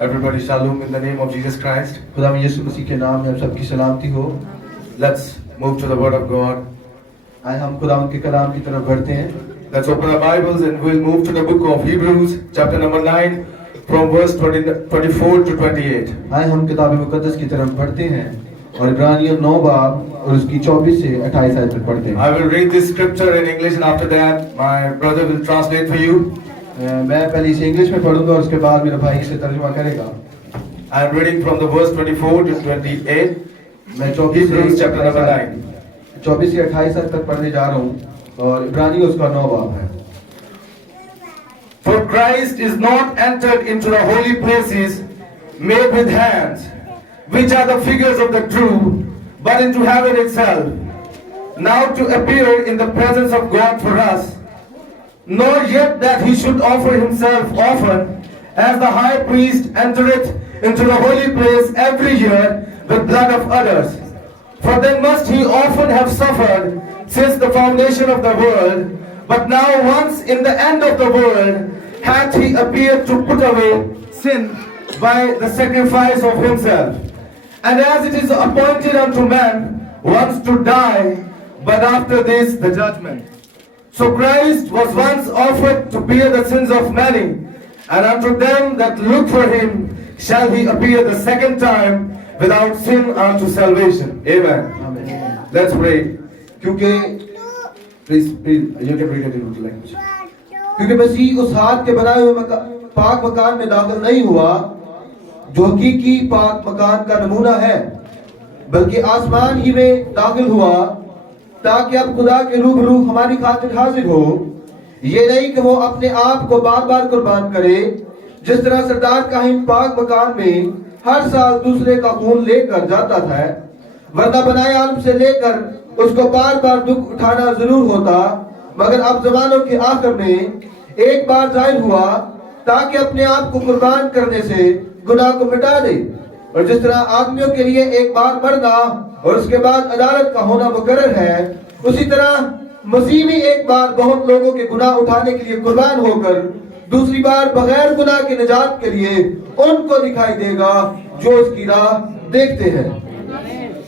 Everybody shalom in the name of Jesus Christ. खुदा में यीशु मसीह के नाम में आप सबकी सलामती हो। Let's move to the Word of God. आए हम खुदा के कलाम की तरफ बढ़ते हैं। Let's open our Bibles and we'll move to the book of Hebrews, chapter number 9, from verse 24 to 28. आए हम किताब मुकद्दस की तरफ बढ़ते हैं और इब्रानियों 9 बाब और उसकी 24 से 28 आयत तक पढ़ते हैं। I will read this scripture in English and after that my brother will translate for you. मैं पहले इसे इंग्लिश में पढ़ूंगा और उसके बाद मेरा भाई इसे तर्जुमा करेगा। I am reading from the verse 24 to 28. मैं 24 Hebrews chapter number 9. 24 से 28 आयत तक पढ़ने जा रहा हूँ और इब्रानियों उसका 9 बाब है। For Christ is not entered into the holy places made with hands, which are the figures of the true, but into heaven itself, now to appear in the presence of God for us, nor yet that he should offer himself often, as the high priest entereth into the holy place every year with blood of others. For then must he often have suffered since the foundation of the world, but now once in the end of the world hath he appeared to put away sin by the sacrifice of himself. And as it is appointed unto man once to die, but after this the judgment. So Christ was once offered to bear the sins of many, and unto them that look for him shall he appear the second time without sin unto salvation. Amen. Amen. Let's pray. क्योंकि Please, you can read it in Urdu language. क्योंकि मसीह उस हाथ के बनाए हुए पाक मकान में दाखिल नहीं हुआ जो हकीकी पाक मकान का नमूना है, बल्कि आसमान ही में दाखिल हुआ ताकि अब खुदा के रूबरू हमारी खातिर हाजिर हो। ये नहीं कि वो अपने आप को बार बार कुर्बान करे, जिस तरह सरदार काहिन पाक मकान में हर साल दूसरे का खून लेकर जाता था, वरना बनाए आलम से लेकर उसको बार बार दुख उठाना जरूर होता, मगर अब जमानों के आखिर में एक बार जाहिर हुआ ताकि अपने आप को कुर्बान करने से गुनाह को मिटा दे। और जिस तरह आदमियों के लिए एक बार मरना और उसके बाद अदालत का होना मुकर्रर है, उसी तरह मसीह भी एक बार बहुत लोगों के गुनाह उठाने के लिए कुर्बान होकर दूसरी बार बगैर गुनाह के निजात के लिए उनको दिखाई देगा जो उसकी राह देखते हैं।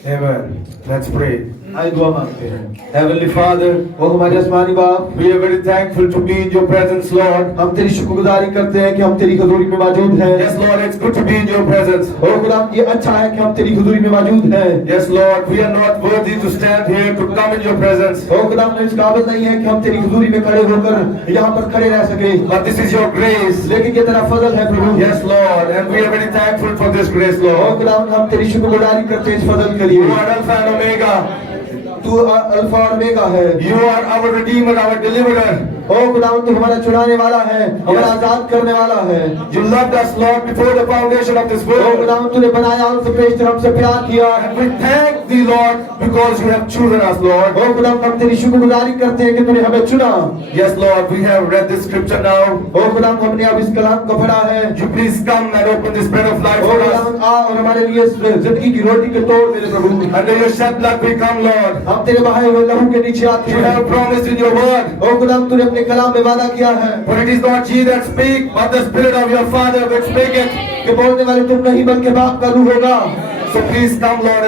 Amen. Let's pray. आइए दुआ मांगते हैं। Heavenly Father, ओ हमारे आसमानी बाप, we are very thankful to be in your presence, Lord. हम तेरी शुक्रगुजारी करते हैं कि हम तेरी हुजूरी में मौजूद हैं। Yes, Lord, it's good to be in your presence. ओ खुदाम, ये अच्छा है कि हम तेरी हुजूरी में मौजूद हैं। Yes, Lord, we are not worthy to stand here to come in your presence. ओ खुदाम, हम इस काबिल नहीं है कि हम तेरी हुजूरी में खड़े होकर यहाँ पर खड़े रह सके, But this is your grace. लेकिन ये तेरा फजल है प्रभु। Yes, Lord, and we are very thankful for this grace, ओ Lord. खुदाम, हम तेरी शुक्रगुजारी करते हैं इस फजल के लिए। You are Alpha and Omega. तू अल्फा और ओमेगा है। You are our Redeemer, our Deliverer. ओ खुदावंद, तू हमारा छुड़ाने वाला है, हमारा आजाद करने वाला है। You loved us, Lord, before the foundation of this ओ world. खुदावंद, तूने बनाया और हमसे पेश हमसे प्यार किया। And we thank thee, Lord, because you have chosen us, Lord. ओ खुदावंद, हम तेरी शुक्रगुजारी करते हैं कि तूने हमें चुना। Yes, Lord, we have read this scripture now. ओ खुदावंद, हमने अब इस कलाम को पढ़ा है। You please come and open this bread of life O for us. खुदावंद, आ और हमारे लिए इस जिंदगी की रोटी के तोड़ मेरे प्रभु। Under your shed blood we come, Lord. हम तेरे बहाए हुए लहू के नीचे आते You हैं। have promised in your word. ओ खुदावंद, तूने अपने कलाम में वादा किया है For it is not ye that speak, but the Spirit of your Father which speaketh. कि बोलने वाले तुम नहीं बल्कि बाप का रूह होगा। So please come, Lord,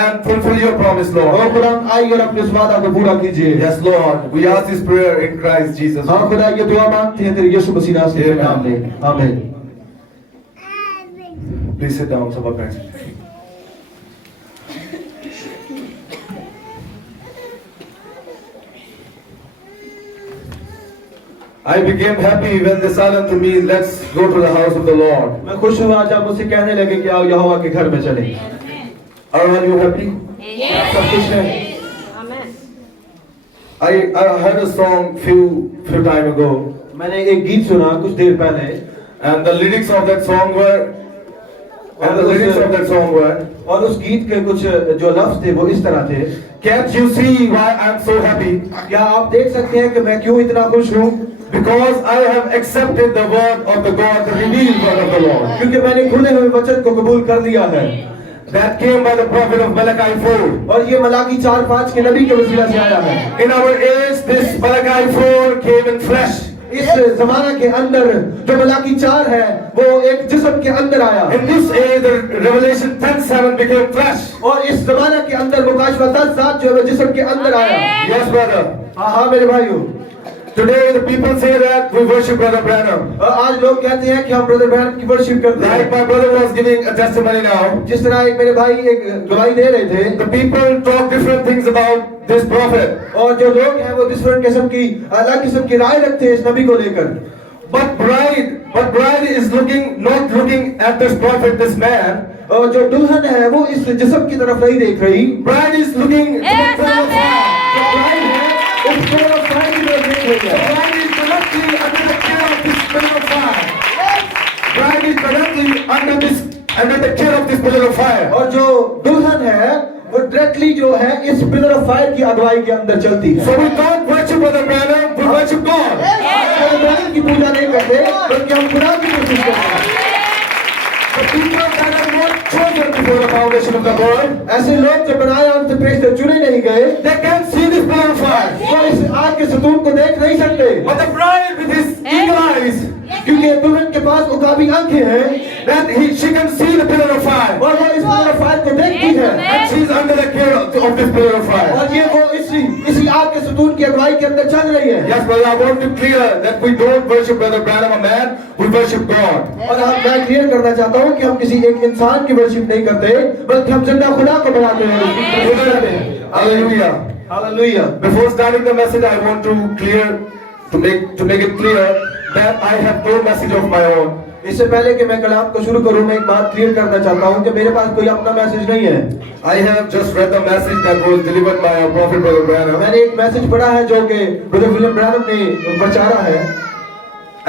and fulfill your promise, ओ Lord. खुदावंद, आइए और अपने इस वादा को पूरा कीजिए। Yes, Lord. We ask this prayer in Christ Jesus. हाँ खुदा, ये दुआ मांगते हैं तेरे यीशु मसीह नाम से Amen. नाम में। आमीन। Please sit down, Sabha friends. I became happy when they said unto me, let's go to the house of the Lord. मैं खुश हुआ जब मुझसे कहने लगे कि आओ यहोवा के घर में चलें। Are all you happy? सब खुश हैं। I heard a song few time ago, मैंने एक गीत सुना कुछ देर पहले and the lyrics of that song were, और उस गीत के कुछ जो लफ्ज थे वो इस तरह थे। Can't you see why I'm so happy? क्या आप देख सकते हैं कि मैं क्यों इतना खुश हूँ? Because I have accepted the word of the God, the revealed word of the Lord. क्योंकि मैंने खुले हुए वचन को कबूल कर लिया है। That came by the prophet of Malachi 4. और ये मलाकी 4:5 के नबी के वसीला से आया है। In our age, this Malachi 4 came in flesh. इस जमाना के अंदर जो मलाकी 4 है वो एक जिस्म के अंदर आया। In this age, the Revelation 10:7 became flesh. और इस जमाना के अंदर मुकाशवा 10:7 जो है वो जिस्म के अंदर आया। Yes, brother. हाँ मेरे भाइयों, Today the people say that we worship Brother Branham. आज लोग कहते हैं कि हम ब्रदर ब्रैनम की वर्शिप करते हैं। Like my brother was giving a testimony now. जिस तरह एक मेरे भाई एक गवाही दे रहे थे, The people talk different things about this prophet. और जो लोग हैं वो डिफरेंट किस्म की अलग किस्म की राय रखते हैं इस नबी को लेकर। But bride is not looking at this prophet, this man. और जो दुल्हन है वो इस जिस्म की तरफ नहीं देख रही। Bride is looking to the pillar of fire. जो bride है उस pillar of fire की तरफ देख रही है। Bride is directly under the care of this pillar of fire. Bride is directly under the care of this pillar of fire. और जो दुल्हन है वो डायरेक्टली जो है इस पिलर ऑफ फायर की अगुवाई के अंदर चलती है। So we don't worship Brother Branham, we worship God. हम ब्रैनम की पूजा नहीं करते बल्कि हम खुदा की कोशिश करते हैं। The people that are not chosen before the foundation of the world, ऐसे लोग जो बनाए हमसे पहले चुने नहीं गए, they can't see this pillar of fire. वो इस आग के सतून को देख नहीं सकते। But the bride with his eagle eyes, क्योंकि दुल्हन के पास उकाबी आंखें हैं, that she can see the pillar of fire. और वो इस पिलर ऑफ फायर को देखती है। And she's under the care of this pillar of fire. और ये वो इसी आग के सतून की अगुवाई के अंदर चल रही है। Yes, brother, I want to clear that we don't worship Brother Branham, a man, we worship God. और मैं क्लियर करना चाहता हूँ कि हम किसी एक इंसान की वर्शिप नहीं करते बल्कि हम जिंदा खुदा को बनाते हैं। Hallelujah. Hallelujah. Before starting the message, I want to make it clear that I have no message of my own. इससे पहले कि मैं कलाम को शुरू करूं, मैं एक बात क्लियर करना चाहता हूं कि मेरे पास कोई अपना मैसेज नहीं है। I have just read the message that was delivered by our prophet Brother Branham, मैंने एक मैसेज पढ़ा है जो कि ब्रदर विलियम ब्रैनम ने प्रचारा है,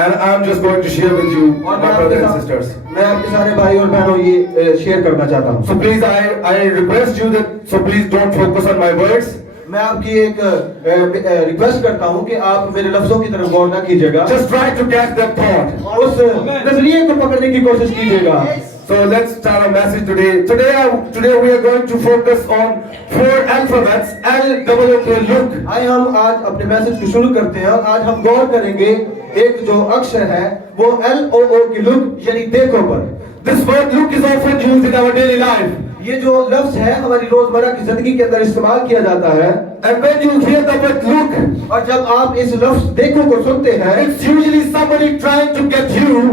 and I'm just going to share with you, और my brothers and sisters. मैं आपके सारे भाई और बहनों ये शेयर करना चाहता हूं। So please, I request you that, so please don't focus on my words. मैं आपकी एक रिक्वेस्ट करता हूं कि आप मेरे लफ्जों की तरफ गौर ना कीजिएगा, Just try to catch that thought. उस नजरिए को पकड़ने की कोशिश कीजिएगा। So let's start our message today. Today we are going to focus on 4 alphabets, L-O-O-K, look. आइए हम आज अपने मैसेज को शुरू करते हैं और आज हम गौर करेंगे एक जो अक्षर है वो L-O-O की लुक यानी देखो पर। This word look is often used in our daily life. ये जो लफ्ज है हमारी रोजमर्रा की जिंदगी के अंदर इस्तेमाल किया जाता है। And when you hear the word look, और जब आप इस लफ्ज देखो को सुनते हैं, it's usually somebody trying to get you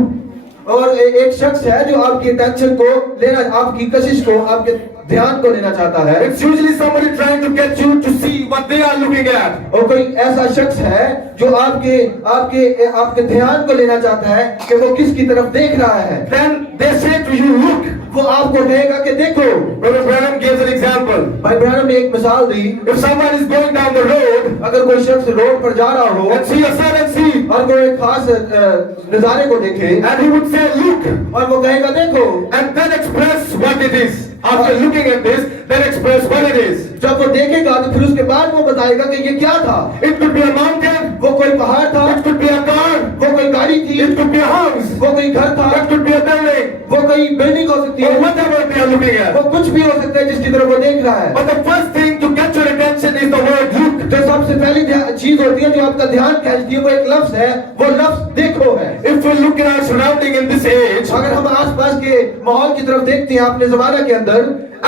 और एक शख्स है जो आपकी अटेंशन को लेना, आपकी कशिश को, आपके ध्यान को लेना चाहता है। It's usually somebody trying to get you to see what they are looking at. और कोई ऐसा शख्स है जो आपके ध्यान को लेना चाहता है कि वो किसकी तरफ देख रहा है। Then they say to you, look. वो आपको कहेगा कि देखो। Brother Branham gives an example. भाई ब्रैनम ने एक मिसाल दी। If someone is going down the road, अगर कोई शख्स रोड पर जा रहा हो and see a certain scene, और कोई खास नजारे को देखे, and he would say, look, और वो कहेगा देखो, and then express what it is. After looking at this, then express what it is. जब वो देखेगा तो फिर उसके बाद वो बताएगा कि ये क्या था। It could be a mountain, वो कोई पहाड़ था, it could be a car, वो कोई गाड़ी थी, it could be a house, वो कोई घर था, it could be a building, वो कोई बिल्डिंग हो सकती or है, whatever they are looking at. वो कुछ भी हो सकता है जिसकी तरफ वो देख रहा है। But the first thing to catch your attention is the word look. जो सबसे पहली चीज होती है जो आपका ध्यान खींचती है वो एक लफ्ज है, वो लफ्ज देखो है। If we look at our surrounding in this age, अगर हम आसपास के माहौल की तरफ देखते हैं अपने जमाने के अंदर,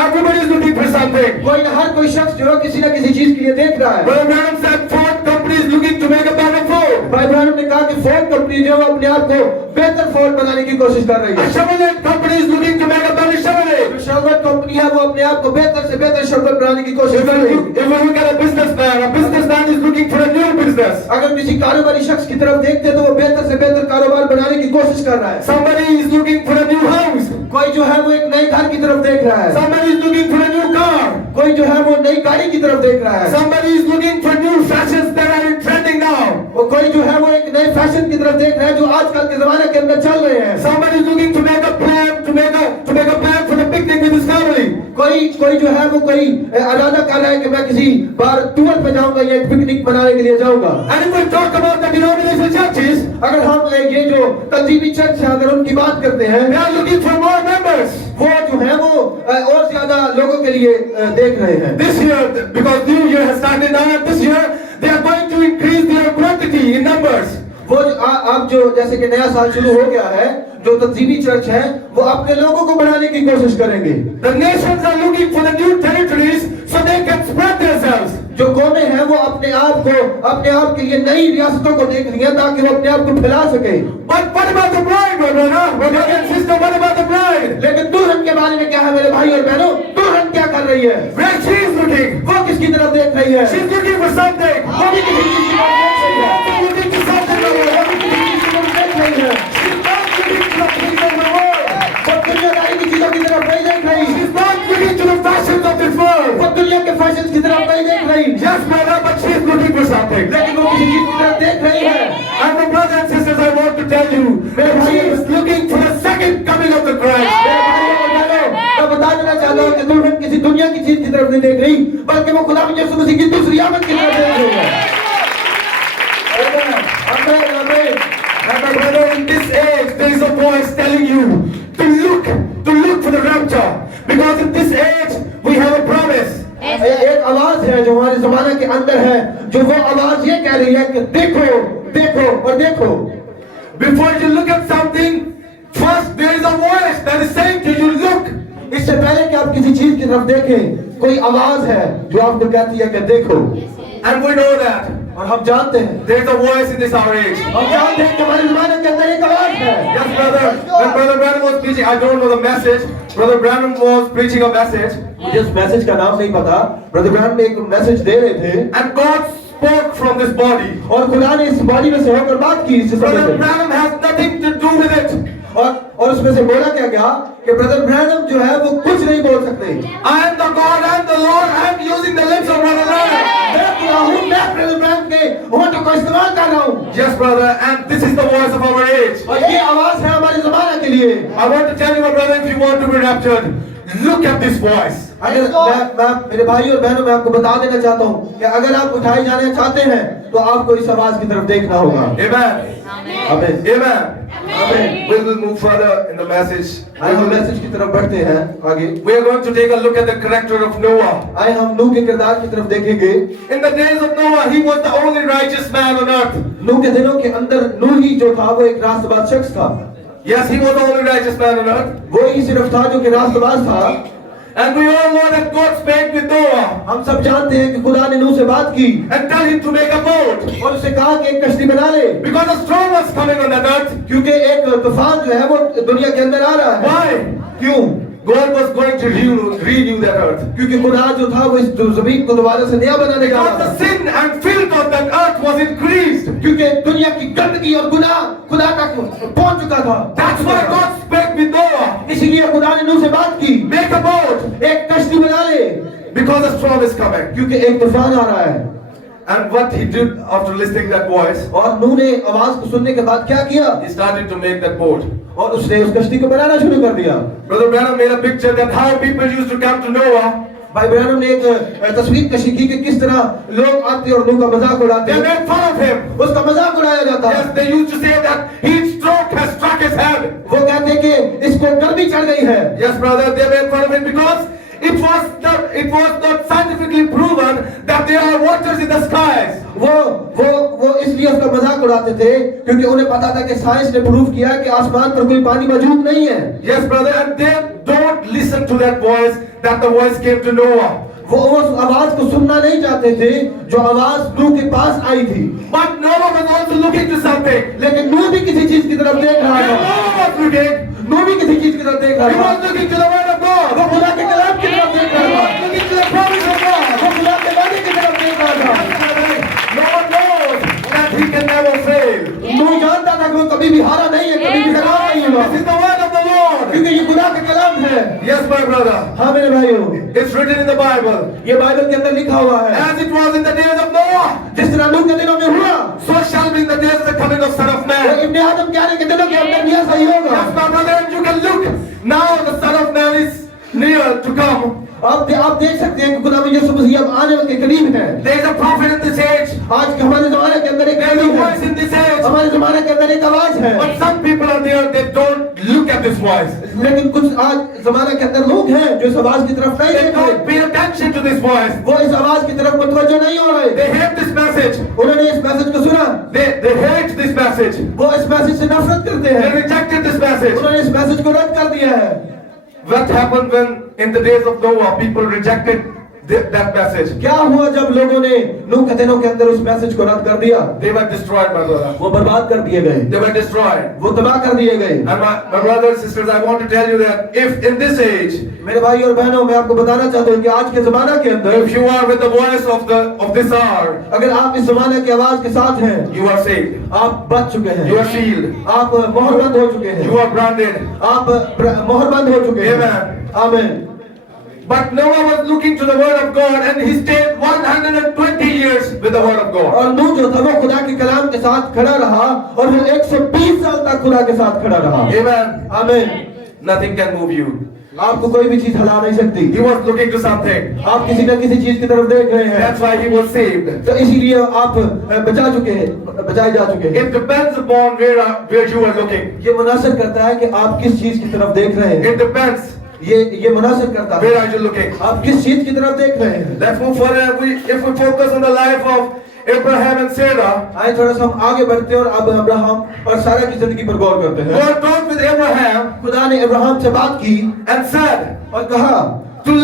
everybody is looking for something. हर कोई शख्स जो है किसी न किसी चीज के लिए देख रहा है। Brother Branham said Ford company is looking to make a better Ford. भाई ब्रैनम ने कहा कि फोर्ड कंपनी जो है अपने आप को बेहतर फोर्ड बनाने की कोशिश कर रही A है। Chevrolet company is looking to make a better Chevrolet. जो शर्वत कंपनी है वो अपने आप को बेहतर से बेहतर शर्वत बनाने की कोशिश कर रही है। If we look at a businessman is looking for a new business. अगर किसी कारोबारी शख्स की तरफ देखते हैं तो वो बेहतर से बेहतर कारोबार बनाने की कोशिश कर रहा है। Somebody is looking for a new house. कोई जो है वो एक नए घर की तरफ देख रहा है। Somebody is looking for a new car. कोई जो है वो नई गाड़ी की तरफ देख रहा है। Somebody is looking for new fashions that are in trending now. वो कोई जो है वो एक नए फैशन की तरफ देख रहा है जो आजकल के जमाने के अंदर चल रहे हैं। Somebody is looking to make a plan for the picnic with his family. कोई जो है वो कोई इरादा कर रहा है कि मैं किसी बार टूर पे जाऊंगा या एक पिकनिक मनाने के लिए जाऊंगा। And if we talk about the denominational churches, अगर हम ये जो तंजीमी चर्च है अगर उनकी बात करते हैं, they are looking for more members. वो जो है वो और ज्यादा लोगों के लिए देख रहे हैं। This year, because new year has started now, this year they are going to increase their quantity in numbers. वो अब जो जैसे कि नया साल शुरू हो गया है, जो तंजीमी चर्च है वो अपने लोगों को बढ़ाने की कोशिश करेंगे। The nations are looking for the new territories so they can spread themselves. जो कौमें हैं वो अपने आप के लिए नई रियासतों को देख रही हैं ताकि वो अपने आप को फैला सके। But what about the bride, my brother? Brother and sister, what about the bride? लेकिन दुल्हन के बारे में क्या है मेरे भाई और बहनों? दुल्हन क्या कर रही है? Where she is looking? वो किसकी तरफ देख रही है? She's looking for something. वो भी किसी चीज की तरफ देख रही है। She's looking for something. वो भी किसी चीज की तरफ देख रही है। She's not looking for the things of the world. वो दुनियादारी की चीजों की तरफ नहीं देख रही। She's not looking to the fashions of this world. वो दुनिया के फैशन की तरफ नहीं देख रही। Yes, brother, but she's looking for something. लेकिन वो किसी चीज की तरफ देख रही है। And my brothers and sisters, I want to tell you, she is looking for the second coming of the Christ. मेरे भाइयों और बहनों, मैं बता देना चाहता हूँ कि दुल्हन किसी दुनिया की चीज की तरफ नहीं देख रही, बल्कि वो खुदा यीशु मसीह की दूसरी आमद की तरफ देख रही है। आमीन, आमीन। And my brother, in this age, there is a voice telling you to look for the rapture. Because in this age, we have a promise. एक आवाज है जो हमारे जमाने के अंदर है, जो वो आवाज ये कह रही है कि देखो, देखो और देखो। Before you look at something, first there is a voice that is saying to you, look. इससे पहले कि आप किसी चीज की तरफ देखें, कोई आवाज है जो आपको कहती है कि देखो। And we know that. और हम जानते हैं, There is a voice in this our age. हम जानते हैं कि हमारे जमाने के अंदर एक आवाज है। Yes, brother. When Brother Branham was preaching, I don't know the message. Brother Branham was preaching a message. मुझे उस मैसेज का नाम नहीं पता। ब्रदर ब्रैनम एक मैसेज दे रहे थे And God spoke from this body. और खुदा ने इस बॉडी में से होकर बात की इस जिस्म Brother से। Branham has nothing to do with it. और उसमें से बोला क्या गया कि ब्रदर ब्रैनम जो है वो कुछ नहीं बोल सकते। I am the God, I am the Lord, I am using the lips of Brother Branham. मैं खुदा हूँ, मैं ब्रदर ब्रैनम के होठों को इस्तेमाल कर रहा हूँ। Yes, brother, and this is the voice of our age. और ये आवाज है हमारे जमाने के लिए। I want to tell you, my brother, if you want to be raptured, look at this voice. अगर मैं मेरे भाई और बहनों मैं आपको बता देना चाहता हूँ कि अगर आप उठाए जाने चाहते हैं तो आपको इस आवाज की तरफ देखना होगा। Amen. आमीन, Amen. आमीन। We will move further in the message. आइए हम मैसेज की तरफ बढ़ते हैं आगे। We are going to take a look at the character of Noah. आइए हम नूह के किरदार की तरफ देखेंगे। In the days of Noah, he was the only righteous man on earth. नूह के दिनों के अंदर नूह ही जो था वो एक रास्तबाज शख्स था। Yes, he was the only righteous man on earth. वो ही सिर्फ था जो कि रास्तबाज था। And we all know that God spake with Noah हम सब जानते हैं कि खुदा ने नूह से बात की and tell him to make a boat. और उसे कहा कि एक कश्ती बना ले, Because a storm was coming on that earth. क्योंकि एक तूफान जो है वो दुनिया के अंदर आ रहा है। Why? क्यों? God was going to renew that earth. क्योंकि खुदा जो था वो इस जमीन को दोबारा से नया बनाने जा Because रहा the था। sin and filth of that earth was increased. क्योंकि दुनिया की गंदगी और गुनाह खुदा तक पहुंच चुका था। That's why God spake with Noah. इसीलिए खुदा ने नूह से बात की, Make a boat. एक कश्ती बना ले, Because a storm is coming. क्योंकि एक तूफान आ रहा है। And what he did after listening that voice, और नूह ने आवाज को सुनने के बाद क्या किया? he started to make that boat. और उसने उस कश्ती को बनाना शुरू कर दिया। Brother Branham made a picture that how people used to come to Noah. भाई ब्रैनम ने एक तस्वीर कशी की कि किस तरह लोग आते और नूह का मजाक उड़ाते They हैं। made fun of him. उसका मजाक उड़ाया जाता है। Yes, they used to say that heat stroke has struck his head. वो कहते हैं कि इसको गर्मी चढ़ गई है। Yes, brother, they made fun of it because it was not scientifically proven that there are waters in the skies. वो इसलिए उसका मजाक उड़ाते थे क्योंकि उन्हें पता था कि साइंस ने प्रूव किया कि आसमान पर कोई पानी मौजूद नहीं है। Yes, brother, and they don't listen to that voice, that the voice came to Noah. वो उस आवाज को सुनना नहीं चाहते थे जो आवाज नूह के पास आई थी। But Noah was also looking to something. लेकिन नूह भी किसी चीज की तरफ देख रहा And था। Noah was looking. नूह भी किसी चीज की तरफ देख He रहा was था। looking to the word of God. वो खुदा के कलाम की तरफ देख He रहा was था। looking to the promise of God. वो खुदा के वादे की तरफ देख रहा था। Noah knows that he can never fail. नूह जानता था कि वो कभी भी हारा नहीं है, कभी भी खराब नहीं हुआ, This is the word of the Lord. क्योंकि ये खुदा का कलाम है। Yes, my brother. हाँ मेरे भाइयों, It's written in the Bible. ये बाइबल के अंदर लिखा हुआ है, As it was in the days of Noah, जिस तरह नूह के दिनों में हुआ, so shall be in the days of the coming of Son of वो Man. इब्ने आदम के आने के दिनों के अंदर भी ऐसा ही होगा। Yes, my brother, and you can look. Now the Son of Man is near to come. आप देख सकते हैं कि खुदा यीशु मसीह अब आने के करीब है। There is a prophet in this age. आज के हमारे जमाने के अंदर एक There is a करीब voice है, in this age. हमारे जमाने के अंदर एक आवाज है। But some people are there, they don't look at this voice. लेकिन कुछ आज जमाने के अंदर लोग हैं जो इस आवाज की तरफ नहीं They देख don't रहे, pay attention to this voice. वो इस आवाज की तरफ मुतवज्जो नहीं हो रहे। They hate this message. उन्होंने इस मैसेज को सुना, They hate this message. वो इस मैसेज से नफरत करते They हैं, rejected this message. उन्होंने इस मैसेज को रद्द कर दिया है। What happened when in the days of Noah people rejected that message? क्या हुआ जब लोगों ने नूह के दिनों के अंदर उस मैसेज को रद्द कर दिया? They were destroyed, my brother. वो बर्बाद कर दिए गए, They were destroyed. वो तबाह कर दिए गए। And my brothers and sisters, I want to tell you that if in this age, मेरे भाई और बहनों, मैं आपको बताना चाहता हूँ कि आज के जमाना के अंदर if you are with the voice of this hour, अगर आप इस जमाने की आवाज के साथ हैं, you are saved. आप बच चुके हैं, You are sealed. आप मोहरबंद हो चुके हैं, You are branded. आप मोहरबंद हो चुके हैं। Amen. आमीन। But Noah was looking to the word of God and he stayed 120 years with the word of God. और नूह जो था वो खुदा के कलाम के साथ खड़ा रहा और वो 120 साल तक खुदा के साथ खड़ा रहा। Amen. आमीन। Nothing can move you. आपको कोई भी चीज हिला नहीं सकती। He was looking to something. आप किसी न किसी चीज की तरफ देख रहे हैं, That's why he was saved. तो इसीलिए आप बचाए जा चुके हैं। It depends upon where you are looking. ये मुनासिर करता है कि आप किस चीज की तरफ देख रहे हैं। It depends. ये मुनासिर करता Where है are you looking? आप किस चीज की तरफ देख रहे हैं। Let's move further. If we focus on the life of Abraham and Sarah, आइए थोड़ा सा हम आगे बढ़ते हैं और अब अब्राहम और सारा की जिंदगी पर गौर करते हैं। God talked with Abraham खुदा ने अब्राहम से बात की and said और कहा to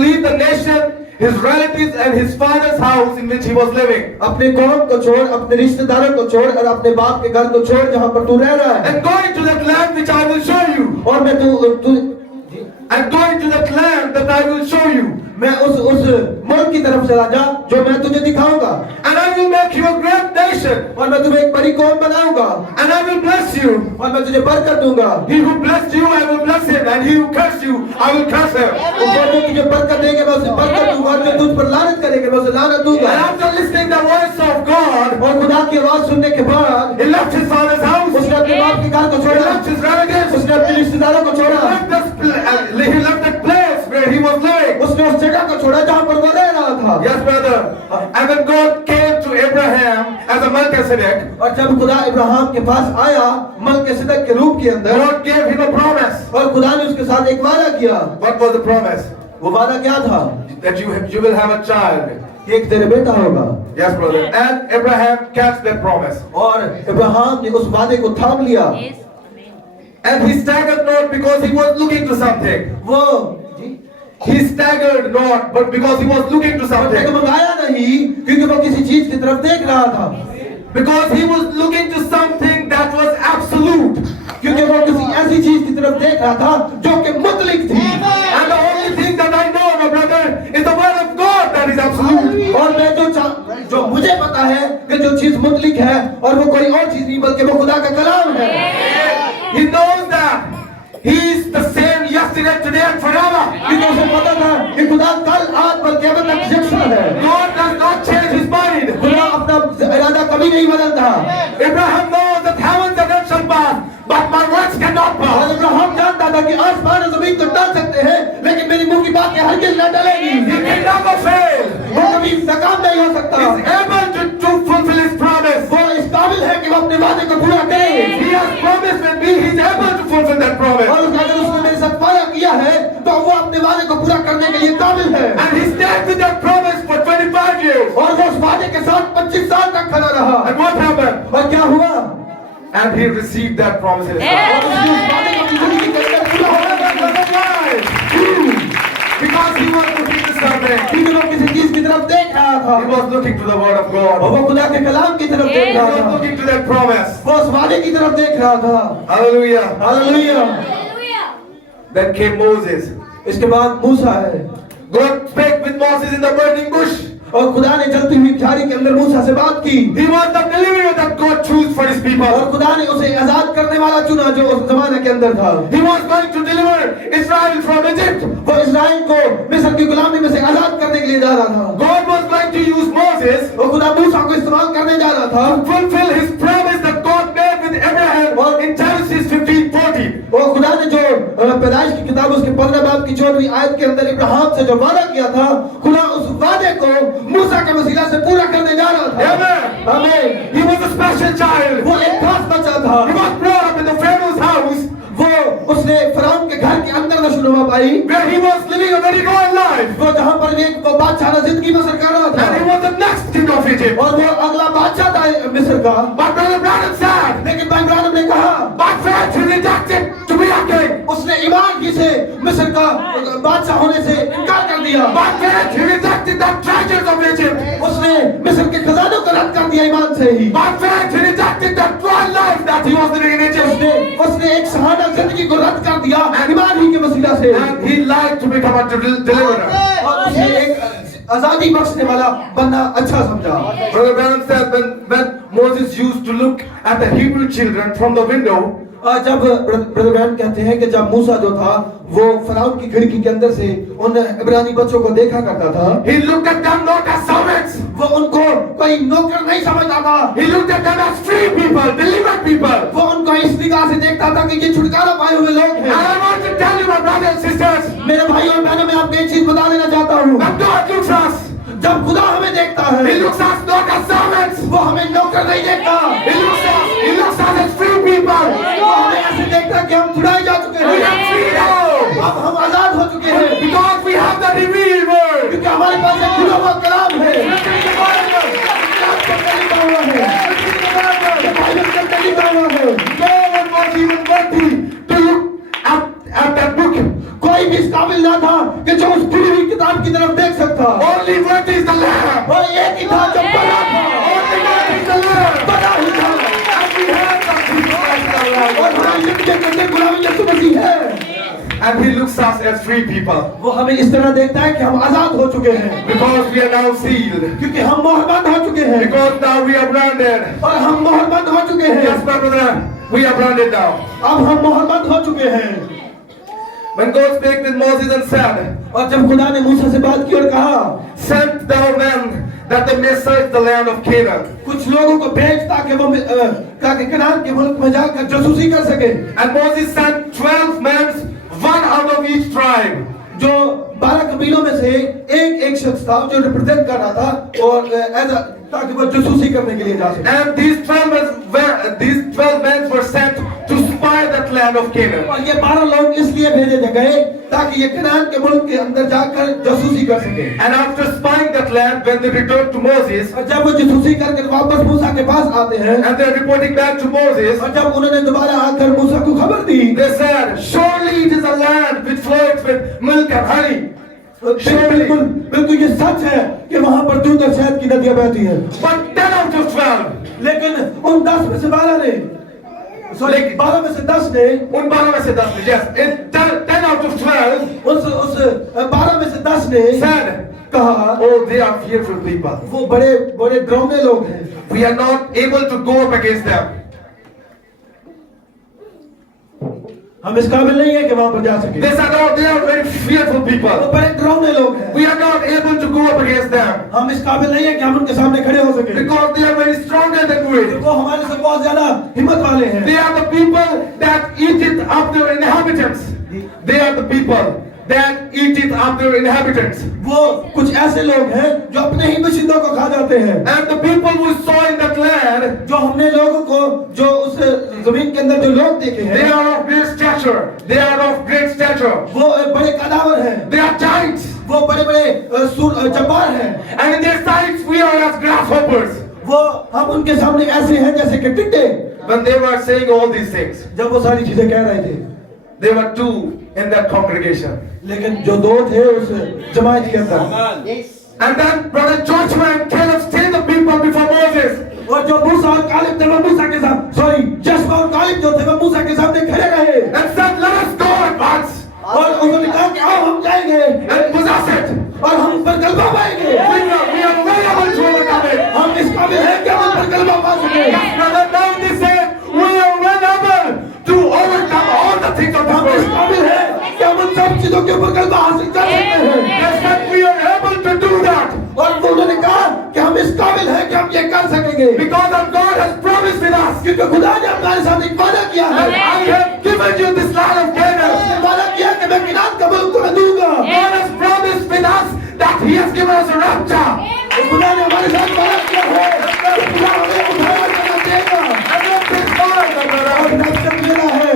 leave the nation, his relatives and his father's house in which he was living, अपने कौम को छोड़, अपने रिश्तेदारों को छोड़ और अपने बाप के घर को छोड़ जहाँ पर तू रह रहा है, and go into that land which I will show you. और मैं And go into that land that I will show you. मैं उस मुल्क की तरफ चला जा जो मैं तुझे दिखाऊंगा, And I will make you a great nation. और मैं तुम्हें एक बड़ी कौम बनाऊंगा, And I will bless you. और मैं तुझे बरकत दूंगा। He who blessed you, I will bless him. And he who cursed you, I will curse him. जो तुझे बरकत देगा मैं उसे बरकत दूंगा, और जो तुझ पर लानत करेगा मैं उसे लानत दूंगा। And after listening the voice of God, और खुदा की आवाज सुनने के बाद he left his father's house. उसने अपने बाप के घर को He छोड़ा, left his relatives. उसने अपने रिश्तेदारों को छोड़ा, He left that place where he was living. उसने उस जगह को छोड़ा जहाँ पर वो रह रहा था। Yes, brother. And when God came to Abraham as a Melchizedek, और जब खुदा इब्राहिम के पास आया मलकीसेदक के रूप के अंदर, God gave him a promise. और खुदा ने उसके साथ एक वादा किया। What was the promise? वो वादा क्या था? That you will have a child. एक तेरे बेटा होगा। Yes, brother. And Abraham catch that promise. और इब्राहिम ने उस वादे को थाम लिया। And he staggered not because he was looking to something. He staggered not, but because he was looking to something. डगमगाया नहीं क्योंकि वो किसी चीज की तरफ देख रहा था। Because he was looking to something that was absolute. क्योंकि वो किसी ऐसी चीज की तरफ देख रहा था जो कि मुतलिक थी। And the only thing that I know, my brother, is the word of God that is absolute. और मैं जो मुझे पता है कि जो चीज मुतलिक है और वो कोई और चीज नहीं बल्कि वो खुदा का कलाम है। He knows that He is the same yesterday, today and forever. क्योंकि उसे पता था कि खुदा कल आज पर क़यामत तक यकसा है। God does not change his mind. खुदा अपना इरादा कभी नहीं बदलता। Abraham knows that heavens and earth shall pass, but my words cannot और pass. इब्राहिम जानता था कि आसमान और जमीन तो टल सकते हैं लेकिन मेरी मुंह की बातें हरगिज़ न टलेंगी। He can never fail. वो कभी नाकाम नहीं हो सकता। He is able to fulfill his promise. वो इस काबिल है कि वो अपने वादे को पूरा करे। He has promised with me. He is able to fulfill that promise. और अगर उसने मेरे साथ वादा किया है तो वो अपने वादे को पूरा करने के लिए काबिल है। And he stayed with that promise for 25 years. और वो उस वादे के साथ 25 साल तक खड़ा रहा। And what happened? और क्या हुआ? And he received that promise in his life. और उसने उस वादे को अपनी जिंदगी के अंदर पूरा होना Because he was looking to something. क्योंकि वो किसी चीज की तरफ देख रहा था। He was looking to the word of God. और वो खुदा के कलाम की तरफ देख He रहा was था। looking to that promise. वो उस वादे की तरफ देख रहा था। Hallelujah. Hallelujah. Then came Moses. इसके बाद मूसा है। God spake with Moses in the burning bush. और खुदा ने जलती हुई झाड़ी के अंदर मूसा से बात की। He was the deliverer that God chose for his people. और खुदा ने उसे आजाद करने वाला चुना जो उस जमाने के अंदर था। He was going to deliver Israel from Egypt. वो इस्राएल को मिस्र की गुलामी में से आजाद करने के लिए जा रहा था। God was going to use Moses और खुदा मूसा को इस्तेमाल करने जा रहा था। to fulfill his promise that God made with Abraham in Genesis 15:14. और खुदा ने जो पैदाइश की किताब उसके 15 बाब की 14वीं आयत के अंदर इब्राहिम से जो वादा किया था, खुदा उस वादे को मूसा के वसीला से पूरा करने जा रहा था। Amen. आमीन। He was a special child. वो एक खास बच्चा था। He was brought up in the Pharaoh's house. उसने फराउन के घर के अंदर नशोनुमा पाई, where he was living a very royal life. वो जहाँ पर एक वो बादशाह जिंदगी बसर कर रहा And he था, was the next king of Egypt. और वो अगला बादशाह था मिस्र का। But Brother Branham said, लेकिन भाई ब्रानम ने कहा, by faith he rejected to be a king. उसने ईमान ही से मिस्र का बादशाह होने से इनकार कर दिया। By faith he rejected the treasures of Egypt. उसने मिस्र के खजानों को रद्द कर दिया ईमान से ही। By faith he rejected the royal life that he was living in Egypt. उसने एक सहाना जिंदगी को रद्द कर दिया ईमान ही के वसीला से। And he liked to become a deliverer. और उसने एक आजादी बख्शने वाला बनना अच्छा समझा। Brother Branham said when Moses used to look at the Hebrew children from the window, जब ब्रदर ब्रायन कहते हैं कि जब मूसा जो था वो फराउन की खिड़की के अंदर से उन इब्रानी बच्चों को देखा करता था, he looked at them not as servants. वो उनको कोई नौकर नहीं समझता था। He looked at them as free people, delivered people. वो उनको इस निगाह से देखता था कि ये छुटकारा पाए हुए लोग And हैं। I want to tell you, my brothers and sisters, मेरे भाई और बहनों, मैं आपको एक चीज बता देना चाहता हूँ, when God looks us, जब खुदा हमें देखता He है looks us not as servants. वो हमें नौकर नहीं देखता, He looks us as free people. वो हमें ऐसे देखता कि हम छुड़ाए जा चुके We हैं, are freedom. अब हम आजाद हो चुके हैं, Because we have the revealed word. क्योंकि हमारे पास एक खुला हुआ कलाम है। Listen to the Bible. लिखा हुआ है, Listen to the Bible. Bible के अंदर लिखा हुआ है। No one was even worthy to look at that book. कोई भी इस काबिल ना था कि जो उस खुली हुई किताब की तरफ देख सकता। Only worthy is the Lamb. वो एक ही था जो बड़ा था, Only worthy is the Lamb. बड़ा ही था, And we have the Jesus Christ in our life. और हमारी जिंदगी के अंदर गुलामी यीशु मसीह है। And He looks us as free people. वो हमें इस तरह देखता है कि हम आजाद हो चुके हैं, Because we are now sealed. क्योंकि हम मोहरबंद हो चुके हैं, Because now we are branded. और हम मोहरबंद हो चुके हैं। Yes, my brother, we are branded now. अब हम मोहरबंद हो चुके हैं। When God spake with Moses and said, और जब खुदा ने मूसा से बात की और कहा, send thou men that they may search the land of Canaan. कुछ लोगों को भेज ताकि वो कनान के मुल्क में जाकर जासूसी कर सके। And Moses sent 12 men, one out of each tribe. जो 12 कबीलों में से एक शख्स था जो रिप्रेजेंट कर रहा था, और ताकि वो जासूसी करने के लिए जा सके। And these 12 men were sent to spy that land of Canaan. और ये 12 लोग इसलिए भेजे गए ताकि ये कनान के मुल्क के अंदर जाकर जासूसी कर सके। And after spying that land, when they returned to Moses, और जब वो जासूसी करके वापस मूसा के पास आते हैं, and they're reporting back to Moses, और जब उन्होंने दोबारा आकर मूसा को खबर दी, they said, surely it is a land which flows with milk and honey. बिल्कुल बिल्कुल ये सच है कि वहाँ पर दूध और शहद की नदियाँ बहती हैं। But 10 out of 12, लेकिन उन 10 में से 12 ने, सॉरी 12 में से 10 ने, उन 12 में से 10 ने, yes, in 10 out of 12, उस 12 में से 10 ने said, कहा, oh, they are fearful people. वो बड़े बड़े डरावने लोग हैं, We are not able to go up against them. हम इस काबिल नहीं है कि वहाँ पर जा सके। They said, oh, they are very fearful वो people. बड़े डरावने लोग हैं, We are not able to go up against them हम इस काबिल नहीं है कि हम उनके सामने खड़े हो सके, because they are very stronger than we. वो हमारे से बहुत ज्यादा हिम्मत वाले हैं। They are the people that eat it up their inhabitants. They are the people that eat it up their inhabitants. वो कुछ ऐसे लोग हैं जो अपने ही बशिंदों को खा जाते हैं। And the people who saw in that land, जो हमने लोगों को, जो उस जमीन के अंदर जो लोग देखे they हैं, are of great stature. They are of great stature. वो बड़े कदावर हैं, They are giants. वो बड़े बड़े जब्बार हैं, And in their sights we are as grasshoppers. वो हम उनके सामने ऐसे हैं जैसे कि टिड्डे। When they were saying all these things, जब वो सारी चीजें कह रहे थे, there were two in that congregation. लेकिन जो 2 थे उस जमात के अंदर, And then Brother Joshua and Caleb stayed the people before Moses. और जो मूसा और कालिब थे वो मूसा के साथ, सॉरी जशवा और कालिब जो थे वो मूसा के सामने खड़े रहे, And said, let us go at once और उन्होंने कहा कि आओ हम जाएंगे and possess it. और हम पर गलबा पाएंगे। We are well able to overcome it. हम इस काबिल हैं कि हम पर गलबा पा सके। Yes, Brother, now they say, we are well able to overcome all the things of this हम इस world. काबिल हैं कि हम उन सब चीजों के ऊपर गलबा हासिल कर सकते हैं। They said, we are able to do that और वो उन्होंने कहा कि हम इस काबिल हैं कि हम ये कर सकेंगे, because our God has promised with us. क्योंकि खुदा ने हमारे साथ एक वादा किया है। And I have given you this land of Canaan. उसने वादा किया कि मैं किनान का मुल्क तुम्हें दूंगा। God has promised with us that He has given us a rapture. और खुदा ने हमारे साथ वादा किया है कि खुदा हमें उठाया देगा। And not this world, my brother. और रक्षक देना है।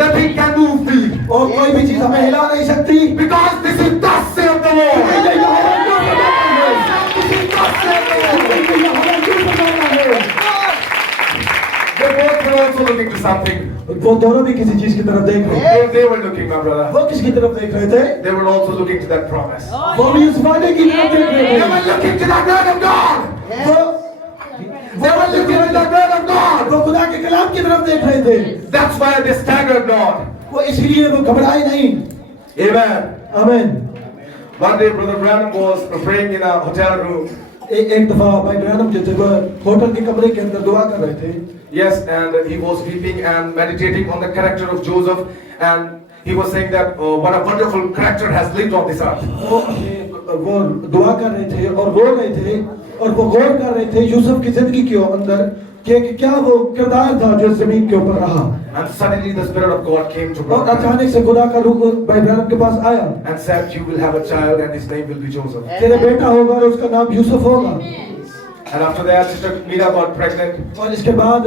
Nothing can do move me. और कोई भी चीज हमें हिला नहीं सकती, Because this is thus saith the Lord. क्योंकि यहोवा यूं फरमाता है। This is thus saith the Lord. क्योंकि यहोवा यूं फरमाता है। They both were also looking to something. वो दोनों भी किसी चीज की तरफ देख रहे थे। They were looking, my brother. वो किसकी तरफ देख रहे थे? They were also looking to that promise. वो भी उस वादे की तरफ देख रहे They थे। were looking to that word of God. They were looking to that word of God. वो खुदा के कलाम की तरफ देख रहे थे। That's why they staggered not. वो इसलिए वो घबराए नहीं। Amen. आमीन। One day, Brother Branham was praying in a hotel room. एक दफा भाई ब्रैनम जो थे वो होटल के कमरे के अंदर दुआ कर रहे थे। Yes, and he was weeping and meditating on the character of Joseph, and he was saying that what a wonderful character has lived on this earth. वो दुआ कर रहे थे और रो रहे थे और वो गौर कर रहे थे यूसुफ की जिंदगी के अंदर कि क्या वो किरदार था जो जमीन के ऊपर रहा। And suddenly the Spirit of God came to और Brother Branham अचानक से खुदा का रूह भाई ब्रैनम के पास आया। and said, "You will have a child, and his name will be Joseph." तेरे बेटा होगा और उसका नाम यूसुफ होगा। And after that, Sister Meera got pregnant, और इसके बाद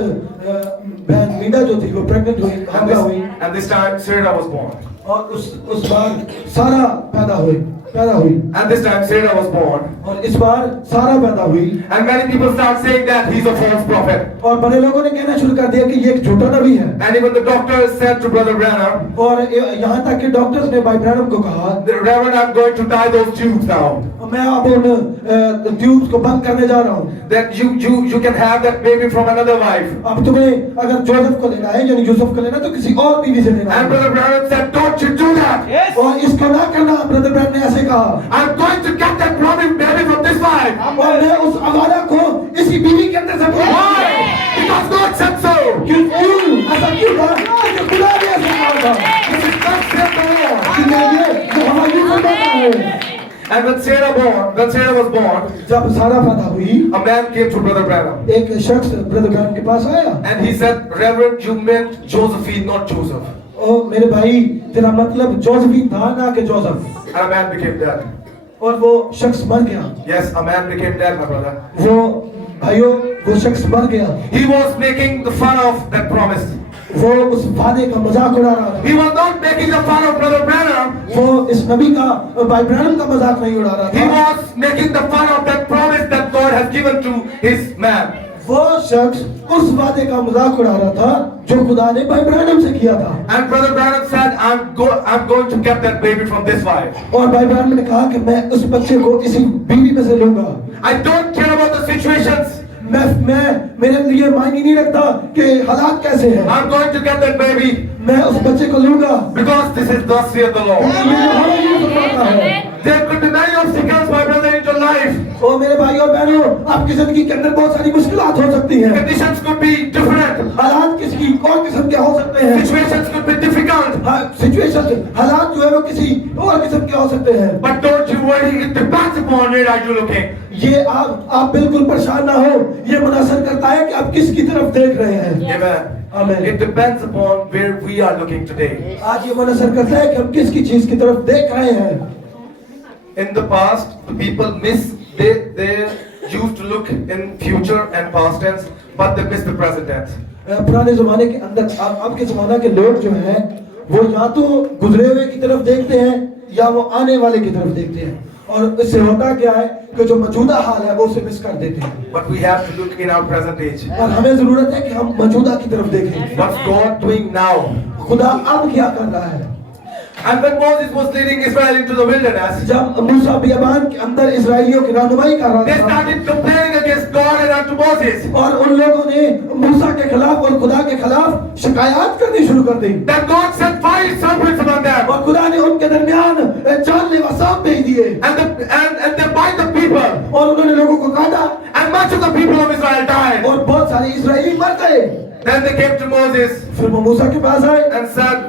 बहन मीना जो थी वो प्रेग्नेंट हुई, हमला हुई। and this time Sarah was born. और उस बार सारा पैदा हुई। And this time Sarah was born. और इस बार सारा पैदा हुई। And many people start saying that he's a false prophet. और बड़े लोगों ने कहना शुरू कर दिया कि ये एक झूठा नबी है। And even the doctors said to Brother Branham, और यहाँ तक कि डॉक्टर्स ने भाई ब्रैनम को कहा, "Reverend, I'm going to tie those tubes now. मैं अब उन ट्यूब्स को बंद करने जा रहा हूँ। That you can have that baby from another wife." अब तुम्हें अगर जोसेफ को लेना है यानी यूसुफ को लेना तो किसी और बीवी से लेना And है। Brother Branham said, "Don't you do that. और इसको ना करना, ब्रदर ब्रैनम ने ऐसे कहा। I'm going to get that promised baby from this wife." और मैं उस अवारा को इसी बीवी के अंदर से Why? Because God said so. क्यों ऐसा क्यों था? क्योंकि खुदा ने ऐसा कहा था। This is thus saith the Lord. कि ये यहोवा यूं फरमाता है। And when Sarah was born, जब सारा पैदा हुई, a man came to Brother Branham. एक शख्स ब्रदर ब्रैनम के पास आया। And he said, "Reverend, you meant Josephine, not Joseph." ओ मेरे भाई, तेरा मतलब जोसेफीन था ना कि Joseph. And a man became dead. और वो शख्स मर गया। Yes, a man became dead, my brother. वो भाइयों, वो शख्स मर गया। He was making the fun of that promise. वो उस वादे का मजाक उड़ा रहा था। He was not making the fun of Brother Branham. वो इस नबी का भाई ब्रैनम का मजाक नहीं उड़ा रहा He था। was making the fun of that promise that God has given to his man. वो शख्स उस वादे का मजाक उड़ा रहा था जो खुदा ने भाई ब्रैनम से किया था। And Brother Branham said, I'm going to get that baby from this wife. और भाई ब्रैनम ने कहा कि मैं उस बच्चे को इसी बीवी में से लूंगा। I don't care about the situations. मेरे लिए मायने नहीं रखता कि हालात कैसे हैं। I'm going to get that baby मैं उस बच्चे को लूंगा। because this is thus saith the Lord. ये यहोवा यूं फरमाता है। There could be many obstacles, my brother, in your life. ओ मेरे भाई और बहनों, आपकी जिंदगी के अंदर बहुत सारी मुश्किलात हो सकती हैं। Conditions could be different. हालात किसी और किस्म के हो सकते हैं। Situations could be difficult. Situation हालात जो है वो किसी और किस्म के हो सकते हैं। But don't you worry, it depends upon where are you looking. ये आप बिल्कुल परेशान ना हो। ये मुनासर करता है कि आप किसकी तरफ देख रहे हैं। Amen. Amen. It depends upon where we are looking today. आज ये मुनासर करता है कि हम किसकी चीज की तरफ देख रहे हैं। In the past, the people they used to look in future and past tense, but they miss the present tense. पुराने जमाने के अंदर अब के जमाना के लोग जो हैं वो या तो गुजरे हुए की तरफ देखते हैं या वो आने वाले की तरफ देखते हैं। और इससे होता क्या है कि जो मौजूदा हाल है वो उसे मिस कर देते हैं। But we have to look in our present age. और हमें जरूरत है कि हम मौजूदा की तरफ देखें। What's God doing now? खुदा अब क्या कर रहा है? And when Moses was leading Israel into the wilderness, जब मूसा बियाबान के अंदर इस्राएलियों की रहनुमाई कर they रहा था started complaining against God and unto Moses और उन लोगों ने मूसा के खिलाफ और खुदा के खिलाफ शिकायत करनी शुरू कर दी। that God sent fire serpents among them, और खुदा ने उनके दरमियान जानलेवा सांप भेज दिए and they bite the people, और उन्होंने लोगों को काटा and much of the people of Israel died. और बहुत सारे इस्राएली मर गए। Then they came to Moses फिर वो मूसा के पास आए। and said,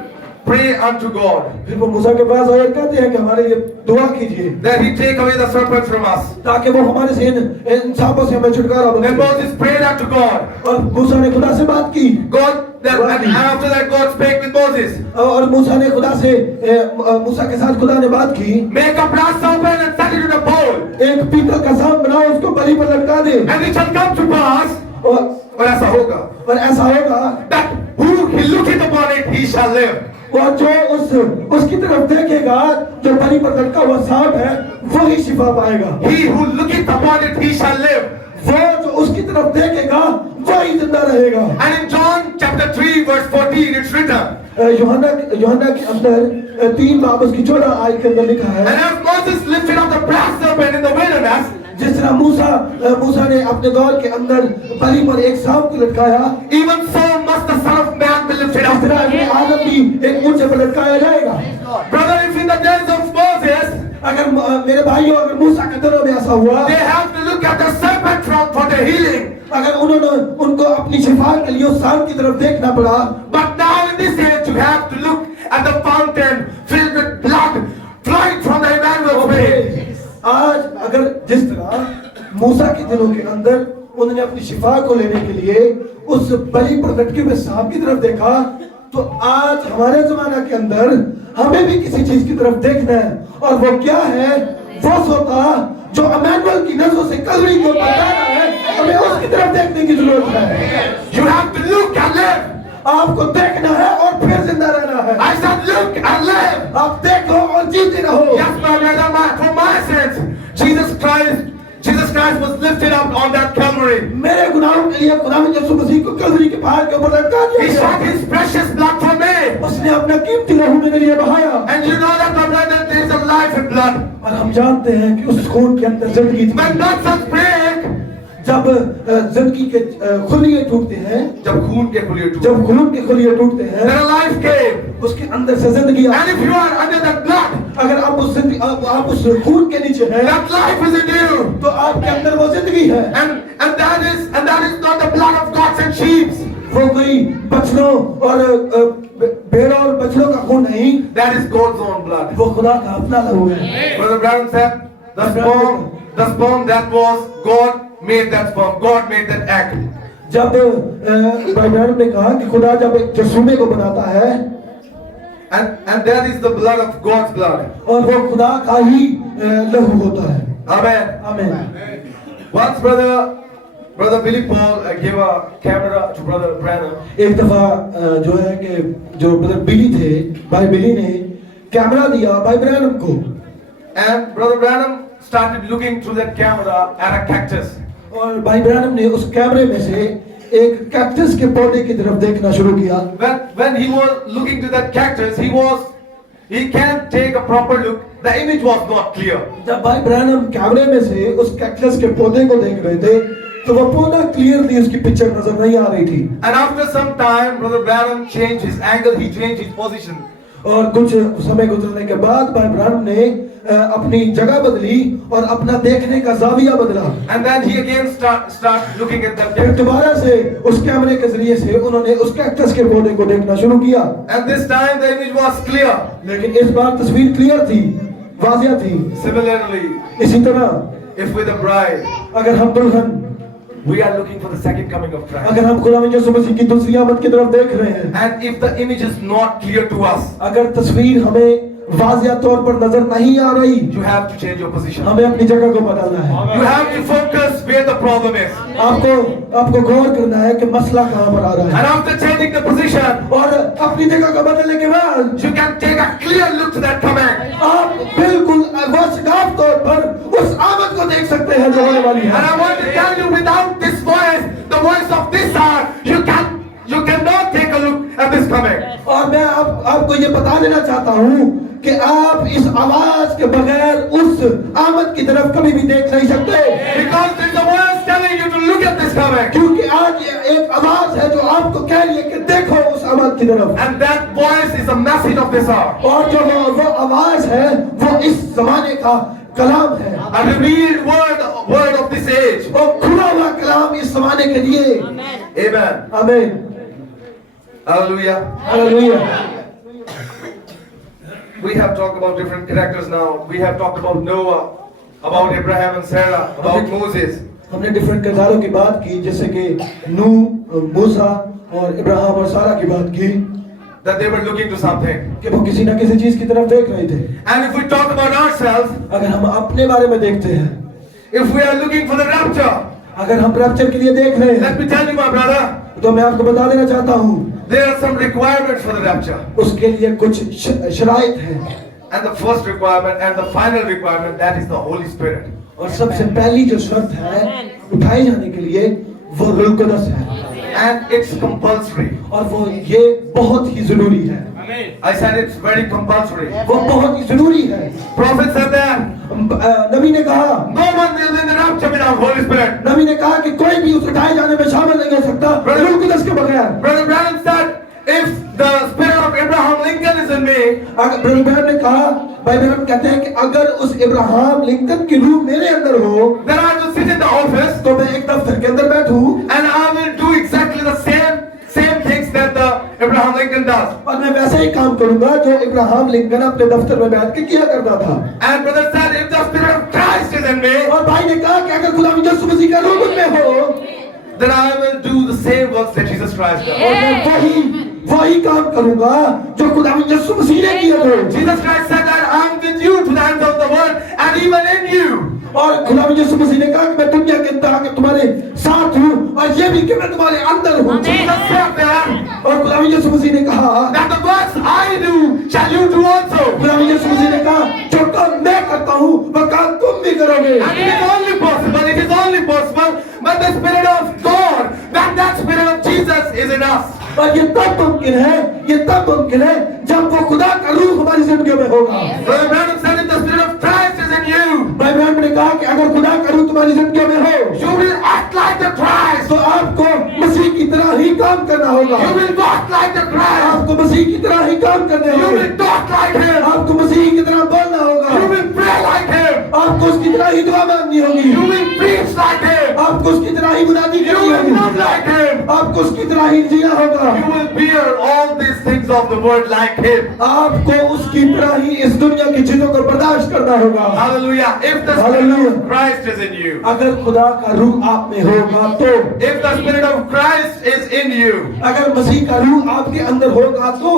"Pray unto God फिर वो मूसा के पास आए और कहते हैं कि हमारे लिए दुआ कीजिए that He take away the serpents from us." ताकि वो हमारे से इन सांपों से हमें छुटकारा Then बने। Moses prayed unto God. और मूसा ने खुदा से बात की And after that God spake with Moses, और मूसा ने खुदा से मूसा के साथ खुदा ने बात की। "Make a brass serpent and set it in a bowl, एक पीतल का सांप बनाओ उसको बलि पर लटका दे and it shall come to pass," और और ऐसा होगा, ऐसा होगा "that who he looketh upon it, he shall live." और जो उसकी तरफ देखेगा, जो बलि पर लटका हुआ सांप है, वही शिफा पाएगा। He who looketh upon it, he shall live. वो जो उसकी तरफ देखेगा वही जिंदा रहेगा। And in John chapter 3 verse 14 it's written, यूहन्ना के अंदर 3 बाब उसकी 14 आयत के अंदर लिखा है, and as Moses lifted up the brass serpent in the wilderness, जिस तरह मूसा ने अपने दौर के अंदर बलि पर एक सांप को लटकाया, even so must the Son of Man be lifted इस up. तरह अपने आदम भी एक ऊंचे पर लटकाया जाएगा। Brother, if in the days of Moses अगर मेरे भाइयों, अगर मूसा के दिनों में ऐसा हुआ, they have to look at the serpent for their healing, अगर उनको अपनी शिफा के लिए उस सांप की तरफ देखना पड़ा, but now in this age you have to look at the fountain filled with blood flowing from the Emmanuel's vein. आज अगर जिस तरह मूसा के दिनों के अंदर उन्होंने अपनी शिफा को लेने के लिए उस बलि पर लटके हुए सांप की तरफ देखा, तो आज हमारे जमाना के अंदर हमें भी किसी चीज की तरफ देखना है, और वो क्या है? वो सोता जो इमैनुअल की नजरों से कलवरी को बताना है, हमें उसकी तरफ देखने की जरूरत है। You have to look and live. आपको देखना है और फिर जिंदा रहना है। I said look and live. आप देखो और जीते रहो। Yes, my brother, for my sins, Jesus Christ was lifted up on that Calvary. मेरे गुनाहों के लिए खुदावंद यीशु मसीह को कलवरी के पहाड़ के ऊपर लटका दिया He गया। shed His precious blood for me. उसने अपना कीमती लहू मेरे लिए बहाया। And you know that, my brother, there is a life in blood. और हम जानते हैं कि उस खून के अंदर जिंदगी थी। When blood cells break, जब जिंदगी के खुलिये टूटते हैं, जब खून के खुलिये टूटते जब खून के खुलिये टूटते हैं, then a life came. उसके अंदर से जिंदगी And आती if है। you are under that blood, अगर आप उस खून के नीचे हैं, that life is in you. तो आपके अंदर वो जिंदगी है। And that is not the blood of goats and sheep. वो कोई बछड़ों और भेड़ों और बछड़ों का खून नहीं, That is God's own blood. वो खुदा का अपना लहू है। Brother Branham said, the sperm that was God made that sperm. God made that egg. जब भाई ब्रैनम ने कहा कि खुदा जब एक जसूमे को बनाता है, And that is the blood of God's blood. और वो खुदा का ही लहू होता है। Amen. आमीन। Once Brother Billy Paul gave a camera to Brother Branham. एक दफा जो है कि जो ब्रदर बिली थे, भाई बिली ने कैमरा दिया भाई ब्रैनम को, And Brother Branham started looking through that camera at a cactus. और भाई ब्रैनम ने उस कैमरे में से एक कैक्टस के पौधे की तरफ देखना शुरू किया। When he was looking to that cactus, he can't take a proper look. The image was not clear. जब भाई ब्रैनम कैमरे में से उस कैक्टस के पौधे को देख रहे थे, तो वो पौधा क्लियरली उसकी पिक्चर नजर नहीं आ रही थी। And after some time, Brother Branham changed his angle. He changed his position. और कुछ समय गुजरने के बाद भाई ब्रैनम ने अपनी जगह बदली और अपना देखने का जाविया बदला। And then he again start looking at that फिर cactus. दोबारा से उस कैमरे के जरिए से उन्होंने उस कैक्टस के पौधे को देखना शुरू किया। And this time the image was clear. लेकिन इस बार तस्वीर क्लियर थी, वाजिया थी। Similarly, इसी तरह if with a bride, अगर हम दुल्हन, we are looking for the second coming of Christ. अगर हम खुदावंद यीशु मसीह की दूसरी आमद की तरफ देख रहे हैं, And if the image is not clear to us, अगर तस्वीर हमें वाजिया तौर पर नजर नहीं आ रही, you have to change your position. हमें अपनी जगह को बदलना है। You have to focus where the problem is. आपको गौर करना है कि मसला कहाँ पर आ रहा है, And after changing the position, और अपनी जगह को बदलने के बाद you can take a clear look to that command. आप बिल्कुल साफ तौर पर उस आमद को देख सकते हैं जो होने वाली And है। I want to tell you, without this voice, the voice of this hour, you cannot take a look at this command. और मैं आपको ये बता देना चाहता हूँ कि आप इस आवाज के बगैर उस आमद की तरफ कभी भी देख नहीं सकते, Because there is a voice telling you to look at this command. क्योंकि आज ये एक आवाज है जो आपको कह रही है कि देखो उस आमद की तरफ। And that voice is a message of this hour. और जो वो आवाज है वो इस जमाने का कलाम है, A revealed word of this age. वो खुला हुआ कलाम इस जमाने के लिए। Amen. आमीन, Hallelujah. Hallelujah. We have talked about different characters now. We have talked about Noah, about Abraham and Sarah, about Moses. हमने डिफरेंट किरदारों की बात की, जैसे कि नूह, मूसा और इब्राहिम और सारा की बात की, That they were looking to something. कि वो किसी न किसी चीज की तरफ देख रहे थे। And if we talk about ourselves, अगर हम अपने बारे में देखते हैं, if we are looking for the rapture, अगर हम रैप्चर के लिए देख रहे हैं, let me tell you, my brother, तो मैं आपको बता देना चाहता हूँ There are some requirements for the rapture. उसके लिए कुछ शराइत है, And the first requirement and the final requirement, that is the Holy Spirit. और सबसे पहली जो शर्त है उठाए जाने के लिए वो रूह कुदस है, And it's compulsory. और वो ये बहुत ही जरूरी है। I said it's very compulsory. वो बहुत ही जरूरी है। Prophet said that नबी ने कहा, no one will in the rapture without Holy Spirit. नबी ने कहा कि कोई भी उस उठाए जाने में शामिल नहीं हो सकता रूह कुदस के बगैर। Brother Branham said, if the spirit of Abraham Lincoln is in me, brother Branham ने कहा, भाई ब्रैनम कहते हैं कि अगर उस इब्राहिम लिंकन की रूह मेरे अंदर हो, then I will sit in the office तो मैं एक दफ्तर के अंदर बैठूं and I will do exactly the same things that the Abraham Lincoln does. और मैं वैसा ही काम करूंगा जो इब्राहिम लिंकन अपने दफ्तर में बैठ के किया करता था। And brother said, if the spirit of Christ is in me, और भाई ने कहा कि अगर खुदा यीशु मसीह का रूह मुझ में हो, then I will do the same works that Jesus Christ does. और मैं वही काम करूंगा जो खुदा यीशु मसीह ने किया था। Jesus Christ said that I am with you to the end of the world and even in you. और खुदा यीशु मसीह ने कहा कि मैं दुनिया के अंत तक तुम्हारे साथ हूँ, और ये भी कि मैं तुम्हारे अंदर हूँ। Jesus said that और खुदा यीशु मसीह ने कहा the works I do shall you do also. खुदा यीशु मसीह ने कहा जो काम मैं करता हूँ वो काम तुम भी करोगे। And it is only possible when the spirit of God, when that spirit of Jesus is in us. और ये तब मुमकिन है जब वो खुदा का रूह हमारी जिंदगी में होगा। Brother Branham said, if the spirit of Christ is in you, भाई ब्रैनम ने कहा कि अगर खुदा का रूह तुम्हारी जिंदगी में हो, you will act like the Christ. तो आपको मसीह की तरह ही काम करना होगा। You will walk like the Christ. आपको मसीह की तरह ही काम करने You होंगे। will talk like him. आपको मसीह की तरह बोलना होगा। You will pray like him. आपको उसकी तरह ही दुआ मांगनी होगी। You will preach like him. आपको उसकी तरह ही मुनादी You करनी will होगी। love like him. आपको उसकी तरह ही जीना होगा। You will bear all these things of the world like him. आपको उसकी तरह ही इस दुनिया की चीजों को बर्दाश्त करना होगा। Hallelujah. If the spirit Hallelujah. of Christ is in you, अगर खुदा का रूह आप में होगा तो, if the spirit of Christ is in you, अगर मसीह का रूह आपके अंदर होगा तो,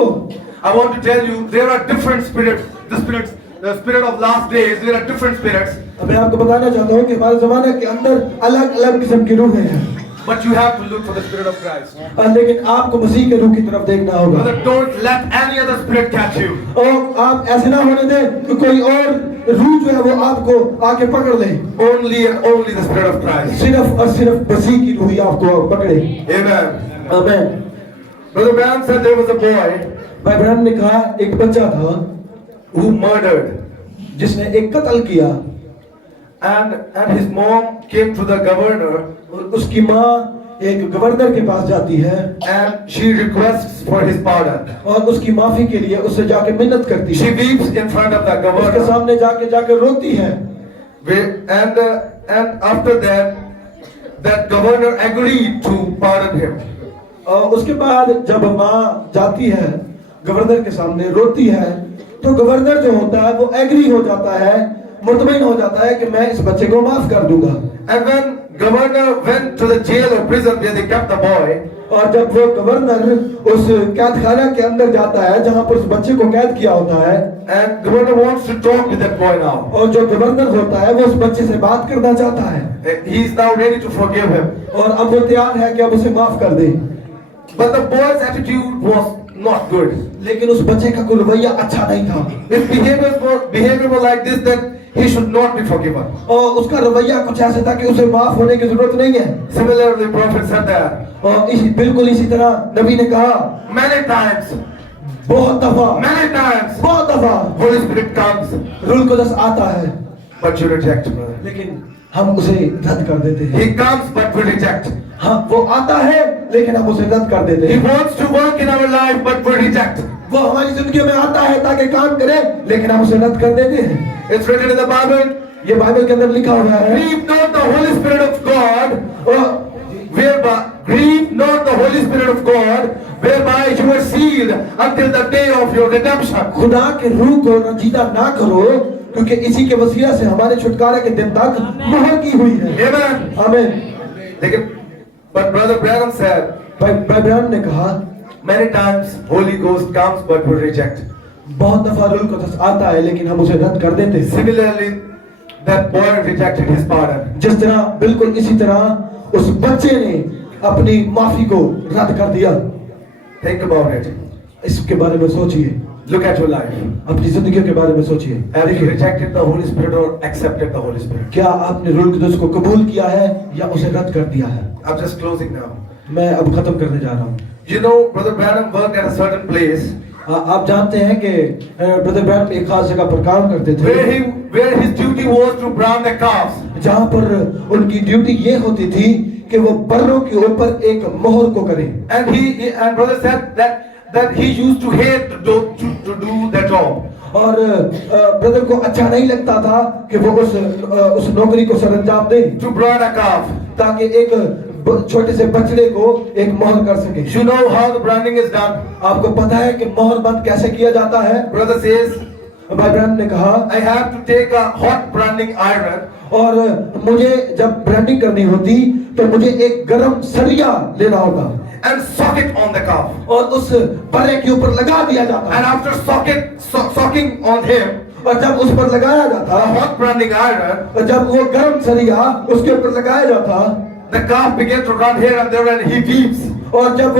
I want to tell you, there are different spirits. The spirit of last days, there are different spirits. अब मैं आपको बताना चाहता हूँ कि हमारे जमाने के अंदर अलग अलग किस्म की रूहें हैं, But you have to look for the spirit of Christ. लेकिन आपको मसीह के रूह की तरफ देखना होगा। Brother, don't let any other spirit catch you. और आप ऐसे ना होने दें कि कोई और रूह जो है वो आपको आके पकड़ ले। Only and only the spirit of Christ. सिर्फ और सिर्फ मसीह की रूह ही आपको पकड़े। Amen. आमीन। Brother Branham said there was a boy भाई ब्रैनम ने कहा एक बच्चा था who murdered, जिसने एक कत्ल किया, and his mom came to the governor और उसकी माँ एक गवर्नर के पास जाती है and she requests for his pardon. और उसकी माफी के लिए उससे जाके मिन्नत करती She है। weeps in front of the उसके governor. सामने जाके रोती है। And after that governor agreed to pardon him. और उसके बाद जब माँ जाती है गवर्नर के सामने रोती है, तो गवर्नर जो होता है वो एग्री हो जाता है, मुतमईन हो जाता है कि मैं इस बच्चे को माफ कर दूंगा। And when governor went to the jail or prison where they kept the boy, और जब वो गवर्नर उस कैदखाना के अंदर जाता है जहां पर उस बच्चे को कैद किया होता है, and governor wants to talk with that boy now. और जो गवर्नर होता है वो उस बच्चे से बात करना चाहता है, He is now ready to forgive him. और अब वो तैयार है कि अब उसे माफ कर दे। But the boy's attitude was not good. लेकिन उस बच्चे का कोई रवैया अच्छा नहीं था। His behavior was like this, that he should not be forgiven. और उसका रवैया कुछ ऐसे था कि उसे माफ होने की जरूरत नहीं है। Similarly, prophet said that और बिल्कुल इसी तरह नबी ने कहा many times, बहुत दफा Holy Spirit comes, रूह कुदस आता है, but you reject, brother. लेकिन हम उसे रद्द कर देते हैं। He comes, but we reject. हाँ, वो आता है लेकिन हम उसे रद्द कर देते He हैं। wants to work in our life, but we reject. वो हमारी जिंदगी में आता है ताकि काम करे, लेकिन हम उसे रद्द कर देते हैं। It's written in the Bible, ये बाइबल के अंदर लिखा हुआ है, grieve not the Holy Spirit of God, whereby you were sealed until the day of your redemption. खुदा के रूह को रंजीदा ना करो, क्योंकि इसी के वसीला से हमारे छुटकारे के दिन तक मुहर की हुई है। Amen. आमीन। But Brother Branham said, भाई ब्रैनम ने कहा many times Holy Ghost comes, but we reject. बहुत दफा रूह कुदस आता है लेकिन हम उसे रद्द कर देते हैं। Similarly, that boy rejected his pardon. जिस तरह बिल्कुल इसी तरह उस बच्चे ने अपनी माफी को रद्द कर दिया। Think about it. इसके बारे में सोचिए, Look at your life. अपनी जिंदगी के बारे में सोचिए। Have you rejected the Holy Spirit or accepted the Holy Spirit? क्या आपने रूह कुदस को कबूल किया है या उसे रद्द कर दिया है? I'm just closing now. मैं अब खत्म करने जा रहा हूँ। You know, Brother Branham worked at a certain place आप जानते हैं कि ब्रदर ब्रैनम एक खास जगह पर काम करते थे, where his duty was to brand the calves. जहाँ पर उनकी ड्यूटी ये होती थी कि वो बर्रों के ऊपर एक मोहर को करें। And brother said that he used to hate to do that job. और ब्रदर को अच्छा नहीं लगता था कि वो उस नौकरी को सरंजाम दे, To brand a calf. ताकि एक छोटे से बछड़े को एक मोहर कर सके। You know how the branding is done? आपको पता है कि मोहर बंद कैसे किया जाता है? Brother says, भाई ब्रैनम ने कहा, I have to take a hot branding iron और मुझे जब ब्रांडिंग करनी होती तो मुझे एक गरम सरिया लेना होगा and sock it on the calf. और उस बर्रे के ऊपर लगा दिया जाता। And after socking on him, और जब उस पर लगाया the जाता, hot branding iron, और जब वो गरम सरिया उसके ऊपर लगाया जाता, the calf began to run here and there and he weeps. और जब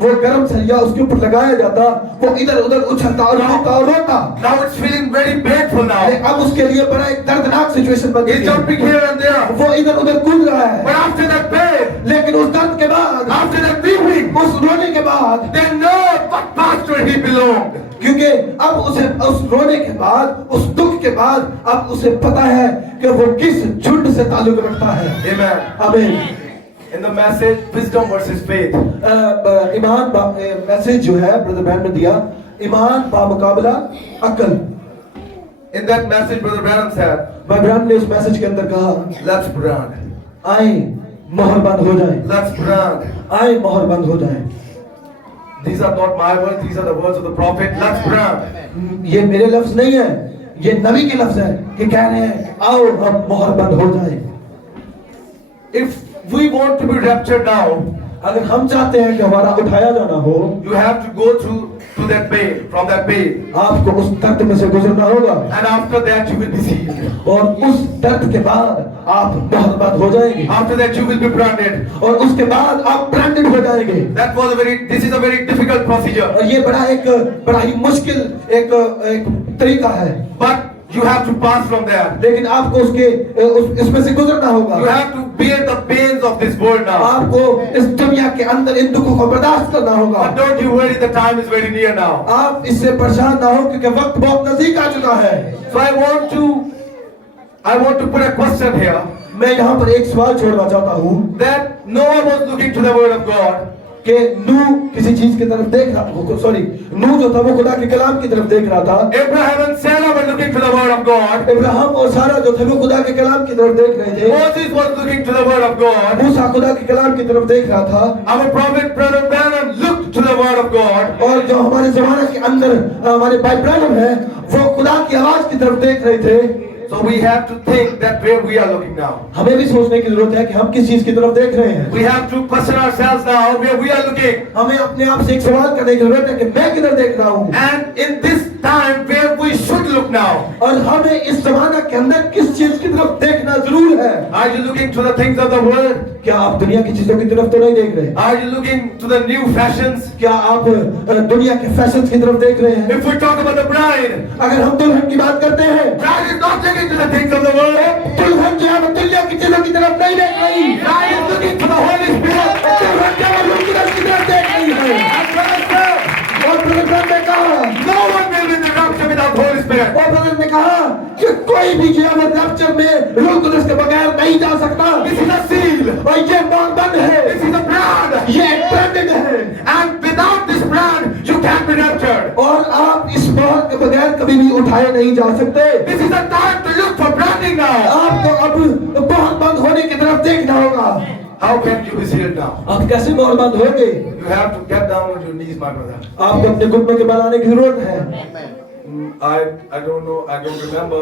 वो गरम सरिया उसके ऊपर लगाया जाता, वो इधर उधर उछलता और रोता। Now it's feeling very painful now. अब उसके लिए बड़ा एक दर्दनाक सिचुएशन बन He's गई है। jumping here and there. वो इधर उधर कूद रहा है, But after that pain, लेकिन उस दर्द के बाद, after that weeping, उस रोने के बाद, they know what pasture he belonged. क्योंकि अब उसे उस रोने के बाद, उस दुख के बाद, अब उसे पता है कि वो किस झुंड से ताल्लुक रखता है। Amen. आमीन। In the message, wisdom versus faith. ईमान मैसेज जो है ब्रदर ब्रैनम ने दिया, ईमान बा मुकाबला अक्ल। In that message, Brother Branham said, भाई ब्रैनम ने इस मैसेज के अंदर कहा, let's brand. आए मोहर बंद हो जाए, Let's brand. आए मोहर बंद हो जाए। These are not my words, these are the words of the prophet. Let's brand. ये मेरे लफ्ज नहीं है, ये नबी के लफ्ज है कि कह रहे हैं आओ अब मोहर बंद हो जाए। If we want to be raptured now, अगर हम चाहते हैं कि हमारा उठाया जाना हो, you have to go to that pain, from that pain. आपको उस दर्द में से गुजरना होगा, And after that you will be sealed. और उस दर्द के बाद आप मोहर बंद हो जाएंगे, After that you will be branded. और उसके बाद आप ब्रांडेड हो जाएंगे। This is a very difficult procedure. और ये बड़ा ही मुश्किल एक तरीका है, But you have to pass from there. लेकिन आपको इसमें से गुजरना होगा। You have to bear the pains of this world now. आपको इस दुनिया के अंदर इन दुखों को बर्दाश्त करना होगा। But don't you worry, the time is very near now. आप इससे परेशान ना हो क्योंकि वक्त बहुत नजदीक आ चुका है। So I want to put a question here. मैं यहाँ पर एक सवाल छोड़ना चाहता हूँ That Noah was looking to the word of God. कि नूह किसी चीज की तरफ देख रहा, नूह जो था वो खुदा के कलाम की तरफ देख रहा था। Abraham and Sarah were looking to the word of God. Ibrahim और सारा जो थे वो खुदा के कलाम की तरफ देख रहे थे। Moses was looking to the word of God. मूसा खुदा के कलाम की तरफ देख रहा था। Our prophet Brother Branham looked to the word of God. और जो हमारे जमाने के अंदर हमारे भाई ब्रैनम है वो खुदा की आवाज की तरफ देख रहे थे। So we have to think that where we are looking now. हमें भी सोचने की जरूरत है कि हम किस चीज की तरफ देख रहे हैं। We have to question ourselves now where we are looking. हमें अपने आप से एक सवाल करने की जरूरत है कि मैं किधर देख रहा हूँ। And in this time where we should look now. और हमें इस जमाना के अंदर किस चीज की तरफ देखना जरूर है। Are you looking to the things of the world? क्या आप दुनिया की चीजों की तरफ तो नहीं देख रहे? Are you looking to the new fashions? क्या आप दुनिया के फैशन की तरफ देख रहे हैं? If we talk about the bride, अगर हम दुल्हन की बात करते हैं, bride is not looking to the things of the world. दुल्हन जो है वो दुनिया की चीजों की तरफ नहीं देख रही। Bride is looking to the Holy Spirit. दुल्हन जो है वो कुदरत की तरफ देख रही है। और ब्रदर ने कहा, No one will be in the rapture without Holy Spirit. और ब्रदर ने कहा कि कोई भी जो है वो रैप्चर में रूह कुदरत के बगैर नहीं जा सकता। This is a seal. और ये मोहर बंद है, This is a brand. ये एक ब्रांडेड है। And without this brand, you can't be raptured. और आप इस मोहर के बगैर कभी भी उठाए नहीं जा सकते। This is the time to look for branding now. आपको अब मोहर बंद होने की तरफ देखना होगा। How can you be sealed now? आप कैसे मोहर बंद होंगे? You have to get down on your knees, my brother. आपको अपने घुटनों के बल आने की जरूरत है। I don't know, I don't remember.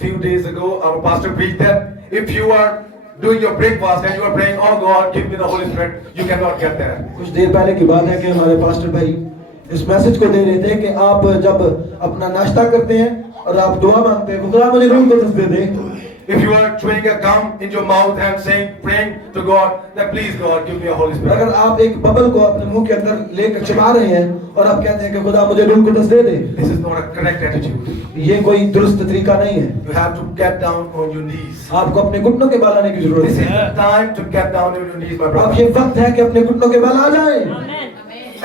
Few days ago, our pastor preached that if you are doing your breakfast and you are praying, oh God, give me the Holy Spirit, you cannot get there. कुछ देर पहले की बात है कि हमारे पास्टर भाई इस मैसेज को दे रहे थे कि आप जब अपना नाश्ता करते हैं और आप दुआ मांगते हैं, खुदा मुझे रूह कुदस दे दे, if you are chewing a gum in your mouth and saying, praying to God, that please God, give me a Holy Spirit. अगर आप एक बबल को अपने मुंह के अंदर लेकर चिपा रहे हैं और आप कहते हैं कि खुदा मुझे रूह कुदस दे दे, This is not a correct attitude. ये कोई दुरुस्त तरीका नहीं है। You have to get down on your knees. आपको अपने घुटनों के बल आने की जरूरत This is है। the time to get down on your knees, my अब brother. ये वक्त है कि अपने घुटनों के बल आ जाएं।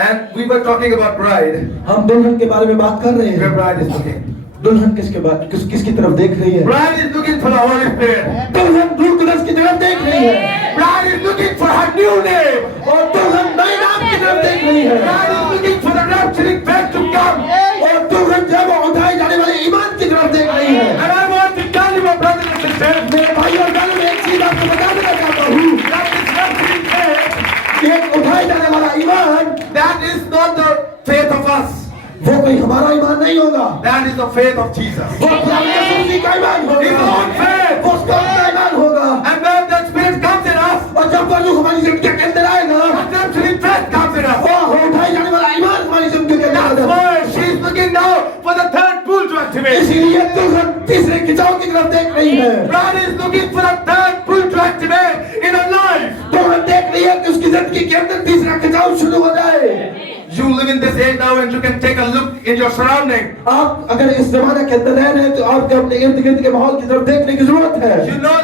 And we were talking about bride. हम दुल्हन के बारे में बात कर रहे Where हैं। bride is looking. दुल्हन किसकी तरफ देख रही है? Bride is looking for the Holy Spirit. दुल्हन रूह कुदस की तरफ देख रही है Bride is looking for her new name. और दुल्हन नए नाम की तरफ देख रही है Bride is looking for the rapturing faith to come. और दुल्हन जो है वो उठाए जाने वाले ईमान की तरफ देख रही है। And I want to tell you, my brothers and sisters, मेरे भाई और बहनों में एक चीज आपको बता देना चाहता हूँ, that this rapturing faith, कि एक उठाए जाने वाला ईमान that is not the faith of us. वो कोई हमारा ईमान नहीं होगा, That is the faith of Jesus. वो खुदा के यीशु का ईमान His होगा, own faith. वो उसका अपना ईमान होगा। And when that spirit comes in us, और जब वो हमारी जिंदगी के अंदर आएगा, that rapturing faith comes in us. वो उठाए जाने वाला ईमान हमारी जिंदगी के अंदर That's आएगा। why she is looking now for the third pull to activate. इसीलिए दुल्हन तीसरे खिंचाव की तरफ देख रही है। Bride is looking for the third pull to activate in her life. दुल्हन देख रही है कि उसकी जिंदगी के अंदर तीसरा खिंचाव शुरू हो जाए। You live in this age now and you can take a look in your surrounding. आप अगर इस जमाने के अंदर रह रहे हैं तो आपको अपने इर्द गिर्द के माहौल की तरफ देखने की जरूरत है। You know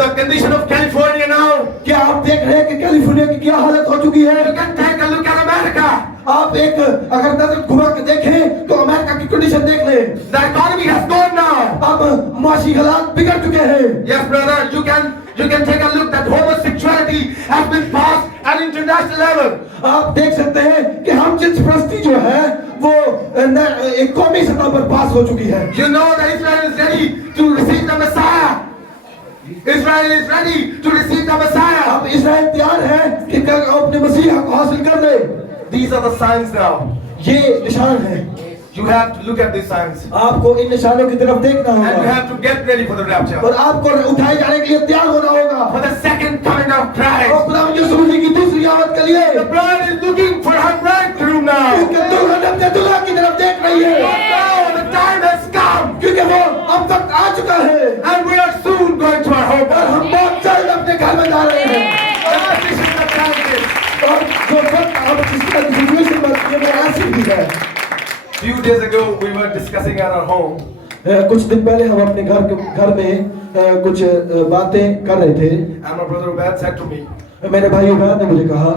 the condition of California now. क्या आप देख रहे हैं कि कैलिफोर्निया की क्या हालत हो चुकी है? You can take a look at America. आप एक अगर नजर घुमा के देखें तो अमेरिका की कंडीशन देख लें। The economy has gone now. अब माशी हालात बिगड़ चुके हैं। Yes, brother, you can take a look that homosexuality has been passed at international level. आप देख सकते हैं कि हम जिस प्रस्ती जो है वो एक कौमी सतह पर पास हो चुकी है। You know that Israel is ready to receive the Messiah. Israel is ready to receive the Messiah. अब इजराइल तैयार है कि अपने मसीहा को हासिल कर ले। These are the signs now. ये निशान है। You have to look at these signs. आपको इन निशानों की तरफ देखना And you होगा have to get ready for the rapture. और आपको उठाए जाने के लिए तैयार होना होगा। For the second coming of Christ. और खुदा यीशु मसीह की दूसरी आमद के लिए The bride is looking for her bridegroom now. क्योंकि दुल्हन अपने दुल्हा की तरफ देख रही है, Now the time has come. क्योंकि वो अब वक्त आ चुका है And we are soon going to our home. और हम बहुत जल्द अपने घर में जा रहे हैं। And this is the time. और जो वक्त अब जिसका सिचुएशन बनती है वो ऐसी ही है। Few days ago we were discussing at our home. कुछ दिन पहले हम अपने घर में कुछ बातें कर रहे थे। And my brother Ubed said to me मेरे भाई उबैद ने मुझे कहा,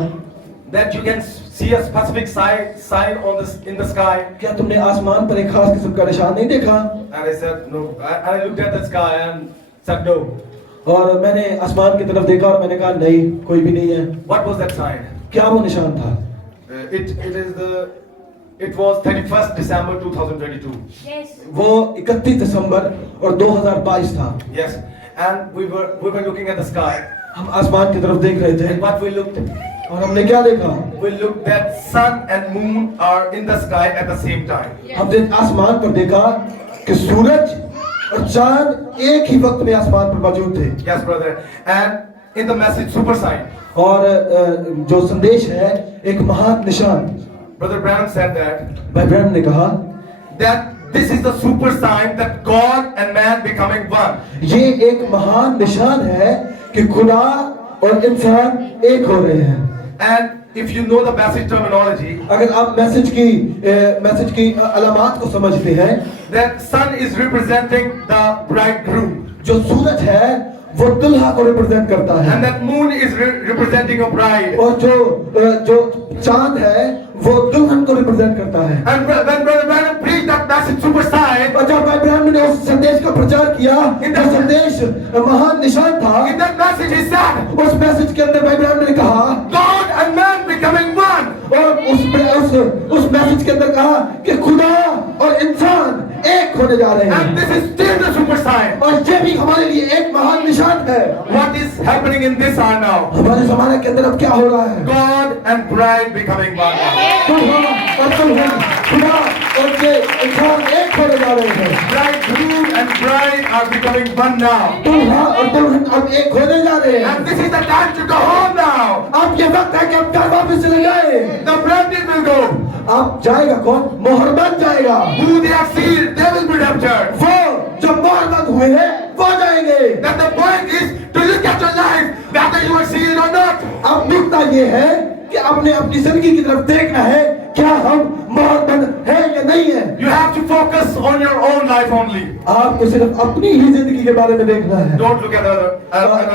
that you can see a specific sign on this in the sky. क्या तुमने आसमान पर एक खास किस्म का निशान नहीं देखा? And I said no. I looked at the sky and said no. और मैंने आसमान की तरफ देखा और मैंने कहा नहीं, कोई भी नहीं है। What was that sign? क्या वो निशान था? It was 31st December 2022. वो 31 दिसंबर और 2022 था। Yes. And we were looking at the sky. हम आसमान की तरफ देख रहे थे And what we looked? और हमने क्या देखा? We looked that sun and moon are in the sky at the same time. हमने आसमान पर देखा कि सूरज और चांद एक ही वक्त में आसमान पर मौजूद थे। Yes, brother. And in the message, super sign. और जो संदेश है एक महान निशान। Brother Branham said that भाई ब्रैनम ने कहा this is the super sign that God and man becoming one. ये एक महान निशान है कि खुदा और इंसान एक हो रहे हैं। And if you know the message terminology, अगर आप मैसेज की अलामात को समझते हैं, that sun is representing the bridegroom. जो सूरज है वो दुल्हा को रिप्रेजेंट करता है And that moon is representing a bride. और जो चांद है वो दुल्हन को रिप्रेजेंट करता है। And when Brother Branham preached that message super sign, और जब भाई ब्रैनम ने उस संदेश का प्रचार किया, जो संदेश महान निशान था, in that message he said, उस मैसेज के अंदर भाई ब्रैनम ने कहा God and man becoming one. और उस मैसेज के अंदर कहा कि खुदा और इंसान एक होने जा रहे And हैं। this is still the super sign. और ये भी हमारे लिए एक महान निशान है। What is happening in this hour now? हमारे ज़माने के अंदर अब क्या हो रहा है? God and bride becoming one. दुल्हा और दुल्हन, खुदा और ये इंसान एक होने जा रहे हैं। Bridegroom and bride are becoming one now. दुल्हा और दुल्हन अब एक होने जा रहे हैं। And this is the time to go home now. अब ये वक्त है कि अब घर वापस चले जाए। The bride will go. अब जाएगा कौन? मोहरबंद जाएगा। Who they have sealed, they will be raptured. वो जो मोहरबंद हुए हैं वो जाएंगे। That the point is to look at your life, whether you are sealed or not. अब नुकता ये है कि आपने अपनी जिंदगी की तरफ देखना है, क्या हम मोहब्बत है या नहीं है। You have to focus on your own life only. आपको सिर्फ अपनी ही जिंदगी के बारे में देखना है, Don't look at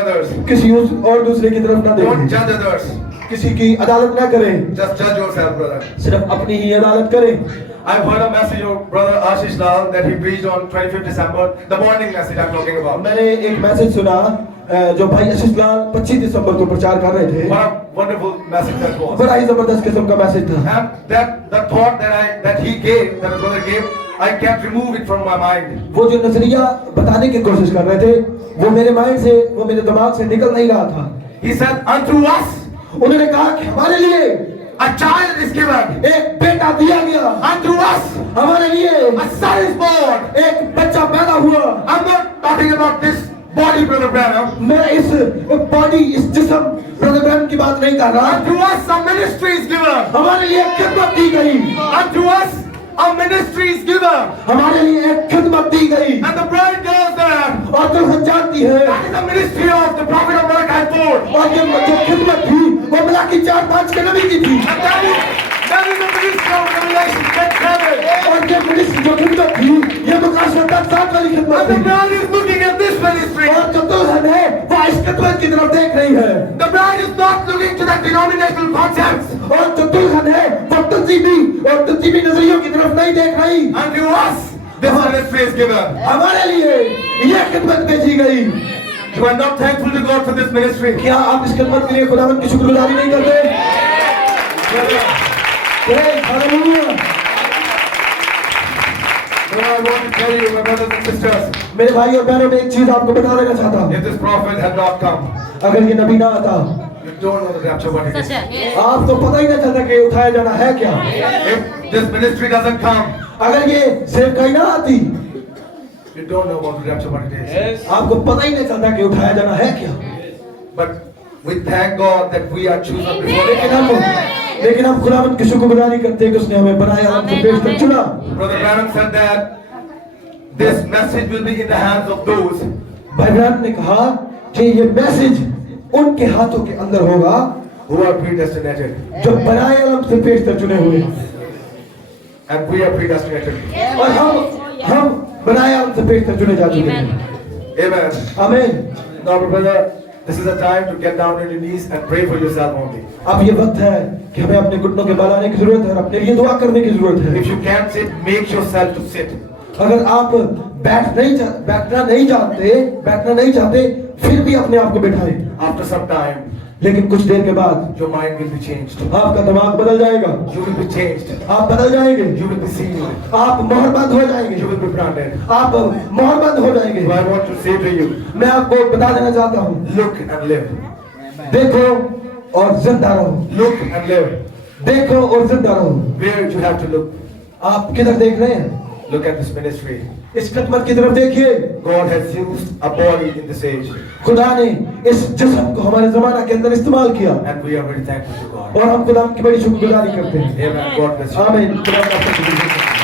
others. किसी और दूसरे की तरफ ना Don't देखें, judge others. किसी की अदालत ना करें, Just judge yourself, brother. सिर्फ अपनी ही अदालत करें। I've heard a message of brother Ashish Lal that he preached on 25th December, the morning message I'm talking about. मैंने एक मैसेज सुना जो भाई आशीष लाल 25 दिसंबर को प्रचार कर रहे थे। What a wonderful message that was. बड़ा ही जबरदस्त किस्म का मैसेज था। And the thought that he gave, that his brother gave, I can't remove it from my mind. वो जो नजरिया बताने की कोशिश कर रहे थे, वो मेरे माइंड से, वो मेरे दिमाग से निकल नहीं रहा था। He said, unto us उन्होंने कहा कि हमारे लिए a child is given. एक बेटा दिया गया, Unto us हमारे लिए a son is born. एक बच्चा पैदा हुआ। I'm not talking about this body, brother Branham. मैं इस बॉडी, इस जिस्म ब्रदर ब्रैनम की बात नहीं कर रहा। Unto us a ministry is given. हमारे लिए एक खिदमत दी गई, Unto us a ministry is given. हमारे लिए एक खिदमत दी गई, And the bride knows that. और दुल्हन जानती है, That is the ministry of the prophet of Malachi 4. और ये जो खिदमत थी वो मलाकी 4-5 के नबी की थी। And that is the ministry of Revelation 10:7. और ये मिनिस्ट्री जो खिदमत थी, ये मुकाशवा 10:7 वाली खिदमत And the थी। bride is looking at this ministry. और जो दुल्हन है वो इस खिदमत की तरफ देख रही है, The bride is not looking to the denominational concepts. और जो दुल्हन है वो तंजीमी नजरियों की तरफ नहीं देख रही। Unto us this ministry is given. हमारे लिए ये खिदमत भेजी गई। You are not thankful to God for this ministry. क्या आप इस खिदमत के लिए खुदावंद की शुक्रगुजारी नहीं करते? Hallelujah. So I want to tell you, my brothers and sisters, मेरे भाई और बहनों, मैं एक चीज आपको बता देना चाहता हूँ। if this prophet had not come, अगर ये नबी ना आता, you don't know the rapture what it is. आपको पता ही नहीं चलता कि उठाया जाना है क्या। If this ministry doesn't come, अगर ये सेवकाई ना आती, you don't know about the rapture what it is. आपको पता ही नहीं चलता कि उठाया जाना है क्या। But we thank God that we are chosen before. लेकिन हम खुदावंद की शुक्रगुजारी करते हैं कि उसने हमें बनाया, हमको पेश कर चुना। Brother Branham said that this message will be in the hands of those भाई ब्रैनम ने कहा कि ये मैसेज उनके हाथों के अंदर होगा who are predestinated, जो बनाए अलम से पेश कर चुने हुए हैं। and we are predestinated. और हम बनाए अलम से पेश कर चुने जा चुके हैं। Amen. आमीन। Now, brother, this is a time to get down on your knees and pray for yourself only. अब ये वक्त है कि हमें अपने घुटनों के बल आने की जरूरत है और अपने लिए दुआ करने की जरूरत है। If you can't sit, make yourself to sit. अगर आप बैठना नहीं चाहते, फिर भी अपने आप को बिठाएं। After some time, लेकिन कुछ देर के बाद your mind will be changed. आपका दिमाग बदल जाएगा, You will be changed. आप बदल जाएंगे, You will be sealed. आप मोहरबंद हो जाएंगे, You will be branded. आप मोहरबंद हो जाएंगे। So I want to say to you, मैं आपको बता देना चाहता हूँ, look and live. देखो और जिंदा रहो, Look and live. देखो और जिंदा रहो। Where do you have to look? आप किधर देख रहे हैं? Look at this ministry. इस खिदमत की तरफ देखिए। God has used a body in this age, खुदा ने इस जिस्म को हमारे जमाना के अंदर इस्तेमाल किया and we are very thankful to God. और हम खुदा की बड़ी शुक्रगुजारी करते हैं। Amen. God bless you. आमीन। खुदा का शुक्र।